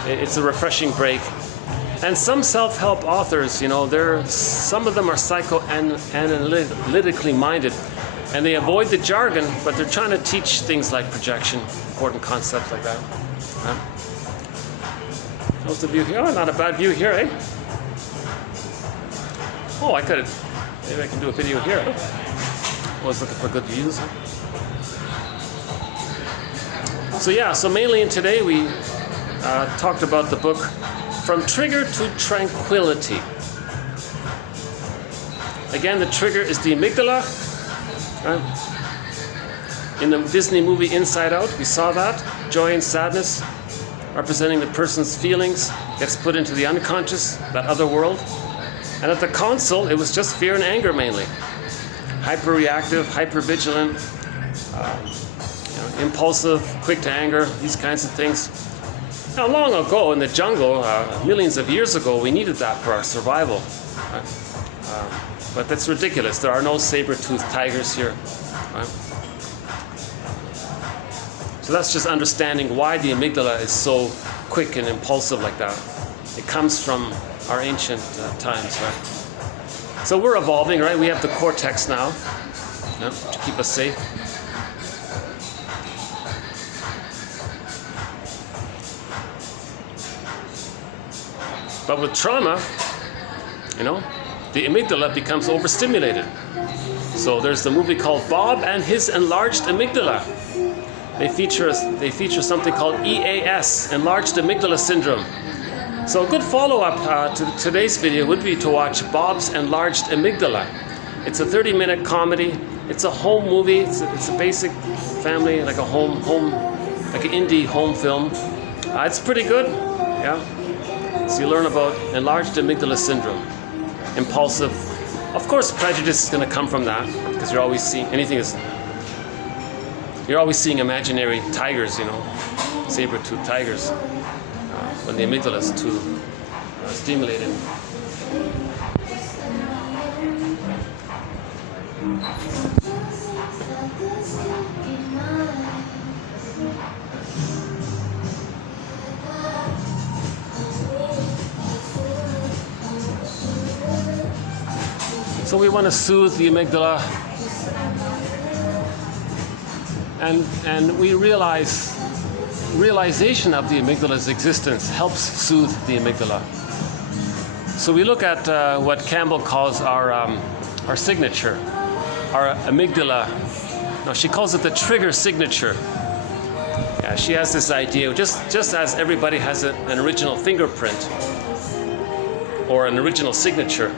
It's a refreshing break. And some self-help authors, some of them are psychoanalytically minded, and they avoid the jargon, but they're trying to teach things like projection, important concepts like that. How's the view here? Oh, not a bad view here, eh? Oh, maybe I can do a video here. Always looking for good views. So mainly in today we talked about the book From Trigger to Tranquility Again, the trigger is the amygdala. Right? In the Disney movie Inside Out, we saw that. Joy and sadness, representing the person's feelings, gets put into the unconscious, that other world. And at the console, it was just fear and anger mainly. Hyper-reactive, hyper-vigilant, impulsive, quick to anger, these kinds of things. Now, long ago in the jungle, millions of years ago, we needed that for our survival. Right? But that's ridiculous. There are no saber-toothed tigers here. Right? So that's just understanding why the amygdala is so quick and impulsive like that. It comes from our ancient times, right? So we're evolving, right? We have the cortex now, to keep us safe. But with trauma, the amygdala becomes overstimulated. So there's the movie called Bob and His Enlarged Amygdala. They feature something called EAS, Enlarged Amygdala Syndrome. So a good follow-up to today's video would be to watch Bob's Enlarged Amygdala. It's a 30-minute comedy. It's a home movie. It's a basic family, like a home, like an indie home film. It's pretty good, yeah. So you learn about enlarged amygdala syndrome, impulsive. Of course, prejudice is going to come from that because you're always seeing you're always seeing imaginary tigers, saber-toothed tigers, when the amygdala is too stimulated. So we want to soothe the amygdala, and we realization of the amygdala's existence helps soothe the amygdala. So we look at what Campbell calls our signature, our amygdala. Now she calls it the trigger signature. Yeah, she has this idea, just as everybody has an original fingerprint or an original signature.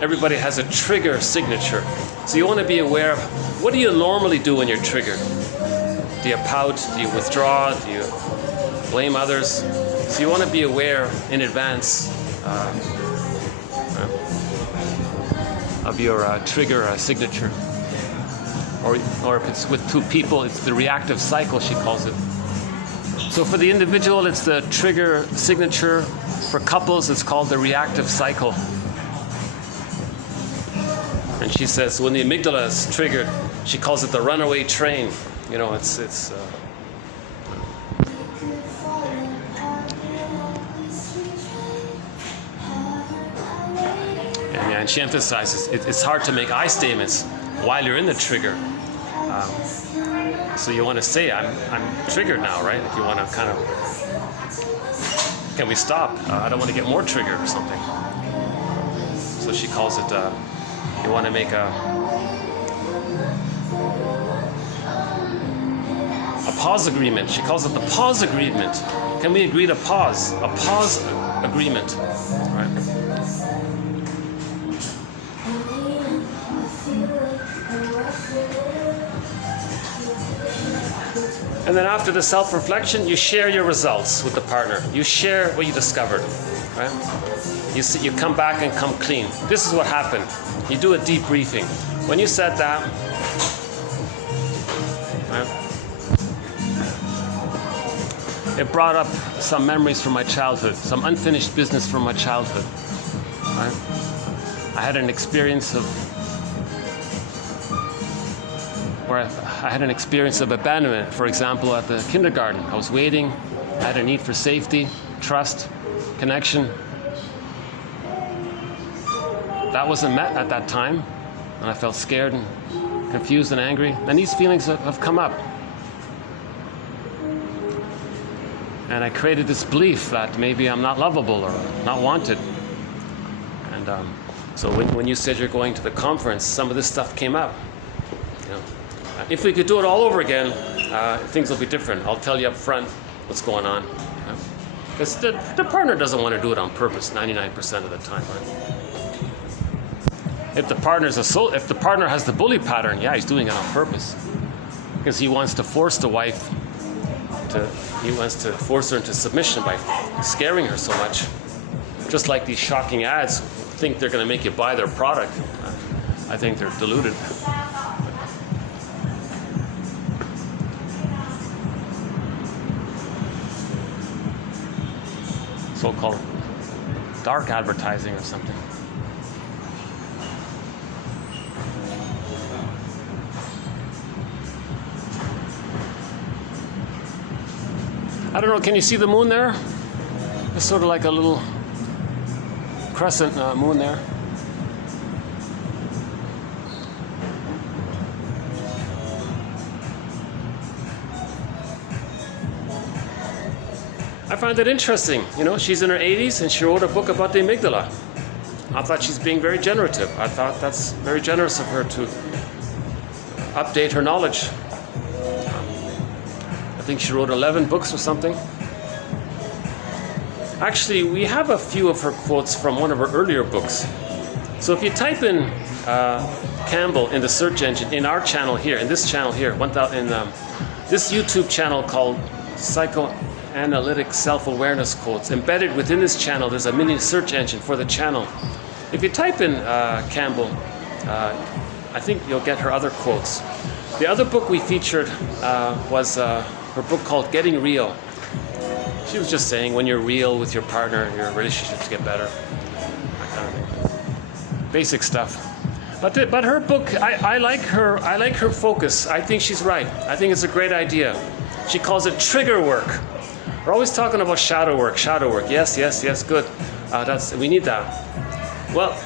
Everybody has a trigger signature. So you want to be aware of, what do you normally do when you're triggered? Do you pout? Do you withdraw? Do you blame others? So you want to be aware in advance of your trigger signature. Or if it's with two people, it's the reactive cycle, she calls it. So for the individual, it's the trigger signature. For couples, it's called the reactive cycle. And she says when the amygdala is triggered, she calls it the runaway train. And she emphasizes it's hard to make I statements while you're in the trigger. So you want to say, I'm triggered now, right? If you want to kind of, can we stop? I don't want to get more triggered or something. So she calls it, you want to make a pause agreement. She calls it the pause agreement. Can we agree to pause? A pause agreement, right? And then after the self-reflection, you share your results with the partner. You share what you discovered, right? You come back and come clean. This is what happened. You do a debriefing. When you said that, right, it brought up some memories from my childhood, some unfinished business from my childhood. Right? I had an experience of abandonment, for example, at the kindergarten. I was waiting. I had a need for safety, trust, connection. That wasn't met at that time, and I felt scared and confused and angry. And these feelings have come up. And I created this belief that maybe I'm not lovable or not wanted. And so when you said you're going to the conference, some of this stuff came up. If we could do it all over again, things will be different. I'll tell you up front what's going on. Because the partner doesn't want to do it on purpose 99% of the time. Right? If the if the partner has the bully pattern, yeah, he's doing it on purpose, because he wants to force the wife he wants to force her into submission by scaring her so much. Just like these shocking ads think they're going to make you buy their product. I think they're deluded. So-called dark advertising or something. I don't know, can you see the moon there? It's sort of like a little crescent moon there. I find it interesting. You know, she's in her 80s and she wrote a book about the amygdala. I thought she's being very generative. I thought that's very generous of her to update her knowledge. I think she wrote 11 books or something. Actually, we have a few of her quotes from one of her earlier books. So if you type in Campbell in the search engine, in our channel here, in this channel here, this YouTube channel called Psychoanalytic Self-Awareness Quotes, embedded within this channel, there's a mini search engine for the channel. If you type in Campbell, I think you'll get her other quotes. The other book we featured was her book called Getting Real. She was just saying when you're real with your partner, your relationships get better. That kind of thing. Basic stuff. But her book, I like her focus. I think she's right. I think it's a great idea. She calls it trigger work. We're always talking about shadow work. Shadow work. Yes, yes, yes. Good. We need that. Well,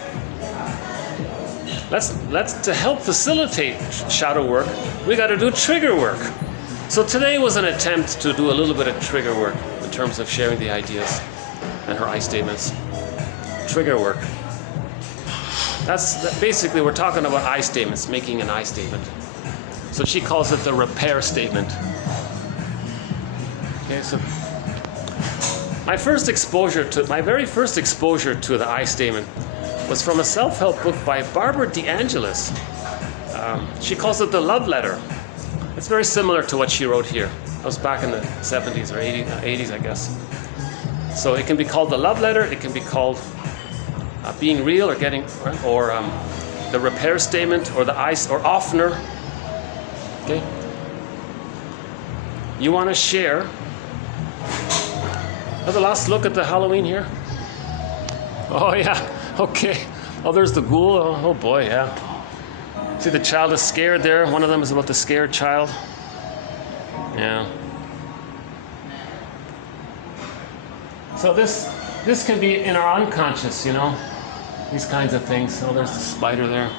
let's to help facilitate shadow work, we got to do trigger work. So today was an attempt to do a little bit of trigger work in terms of sharing the ideas and her I statements. Trigger work. Basically, we're talking about I statements, making an I statement. So she calls it the repair statement. Okay, so my very first exposure to the I statement was from a self-help book by Barbara DeAngelis. She calls it the love letter. It's very similar to what she wrote here. That was back in the 70s or 80s, I guess. So it can be called the love letter. It can be called being real, or the repair statement, or the or oftener. Okay. You want to share. Have a last look at the Halloween here. Oh yeah. Okay. Oh, there's the ghoul. Oh boy, yeah. See, the child is scared there. One of them is about the scared child. Yeah. So this can be in our unconscious, you know, these kinds of things. Oh, there's the spider there.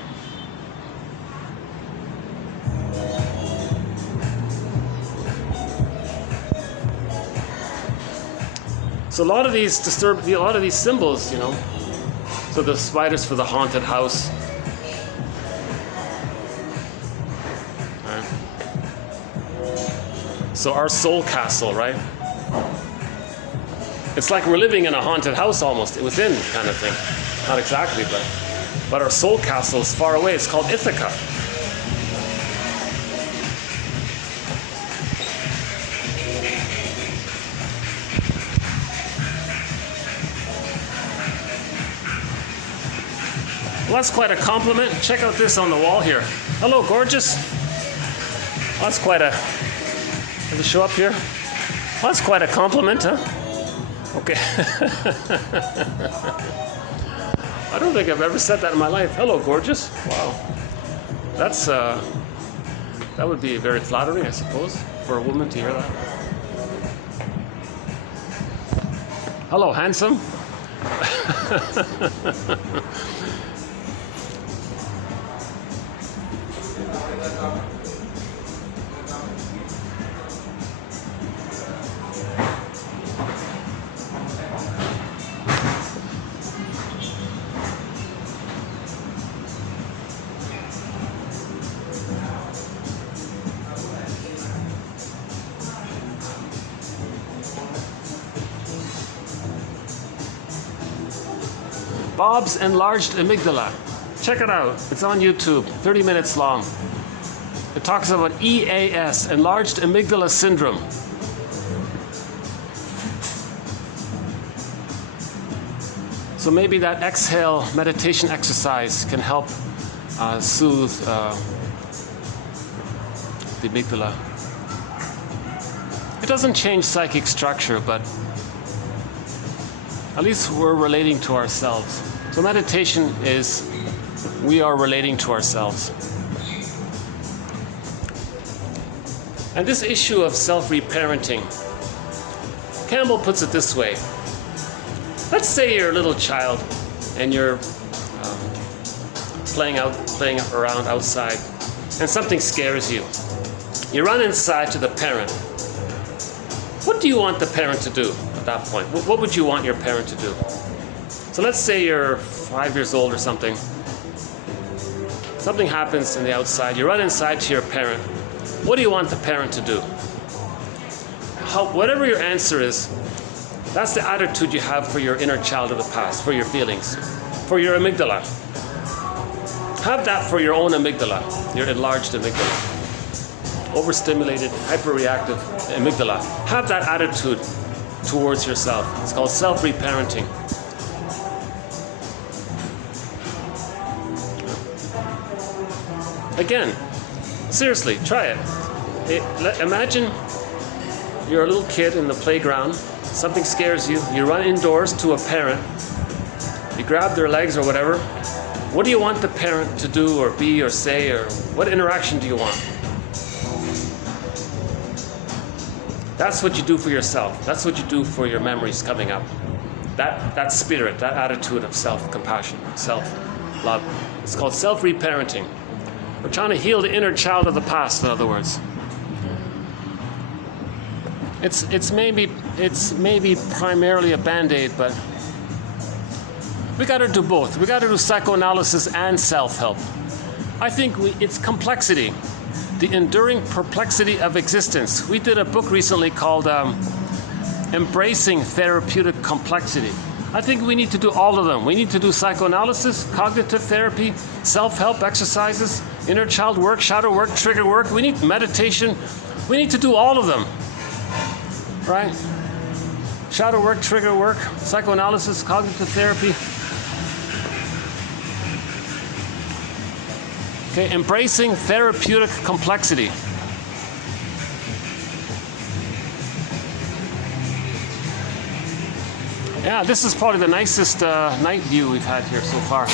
So a lot of these symbols, you know. So the spiders for the haunted house. So our soul castle, right? It's like we're living in a haunted house almost, within kind of thing. Not exactly, but our soul castle is far away. It's called Ithaca. Well, that's quite a compliment. Check out this on the wall here. Hello, gorgeous. Well, that's quite a... Does it show up here? Well, that's quite a compliment, huh? Okay. I don't think I've ever said that in my life. Hello, gorgeous. Wow. That's, that would be very flattering, I suppose, for a woman to hear that. Hello, handsome. Bob's enlarged amygdala. Check it out. It's on YouTube, 30 minutes long. It talks about EAS, enlarged amygdala syndrome. So maybe that exhale meditation exercise can help soothe the amygdala. It doesn't change psychic structure, but at least we're relating to ourselves. So meditation is, we are relating to ourselves. And this issue of self-reparenting, Campbell puts it this way. Let's say you're a little child and you're playing around outside and something scares you. You run inside to the parent. What do you want the parent to do at that point? What would you want your parent to do? So let's say you're 5 years old or something. Something happens in the outside. You run inside to your parent. What do you want the parent to do? Whatever your answer is, that's the attitude you have for your inner child of the past, for your feelings, for your amygdala. Have that for your own amygdala, your enlarged amygdala. Overstimulated, hyperreactive amygdala. Have that attitude towards yourself. It's called self-reparenting. Again, seriously, try it. Imagine you're a little kid in the playground, something scares you, you run indoors to a parent, you grab their legs or whatever. What do you want the parent to do or be or say, or what interaction do you want? That's what you do for yourself. That's what you do for your memories coming up. That spirit, that attitude of self-compassion, self-love. It's called self-reparenting. We're trying to heal the inner child of the past, in other words. It's maybe primarily a band-aid, but we got to do both. We got to do psychoanalysis and self-help. I think it's complexity, the enduring perplexity of existence. We did a book recently called Embracing Therapeutic Complexity. I think we need to do all of them. We need to do psychoanalysis, cognitive therapy, self-help exercises, inner child work, shadow work, trigger work. We need meditation. We need to do all of them, right? Shadow work, trigger work, psychoanalysis, cognitive therapy. Okay, embracing therapeutic complexity. Yeah, this is probably the nicest night view we've had here so far.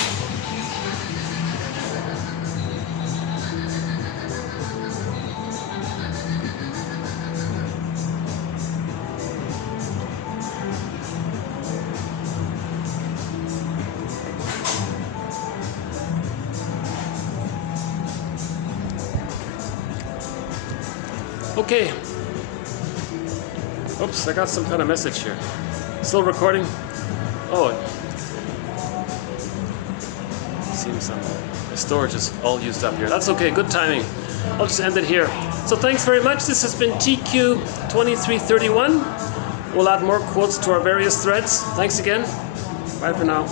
Okay. Oops, I got some kind of message here. Still recording? Oh, it seems the storage is all used up here. That's okay, good timing. I'll just end it here. So thanks very much. This has been TQ2331. We'll add more quotes to our various threads. Thanks again. Bye for now.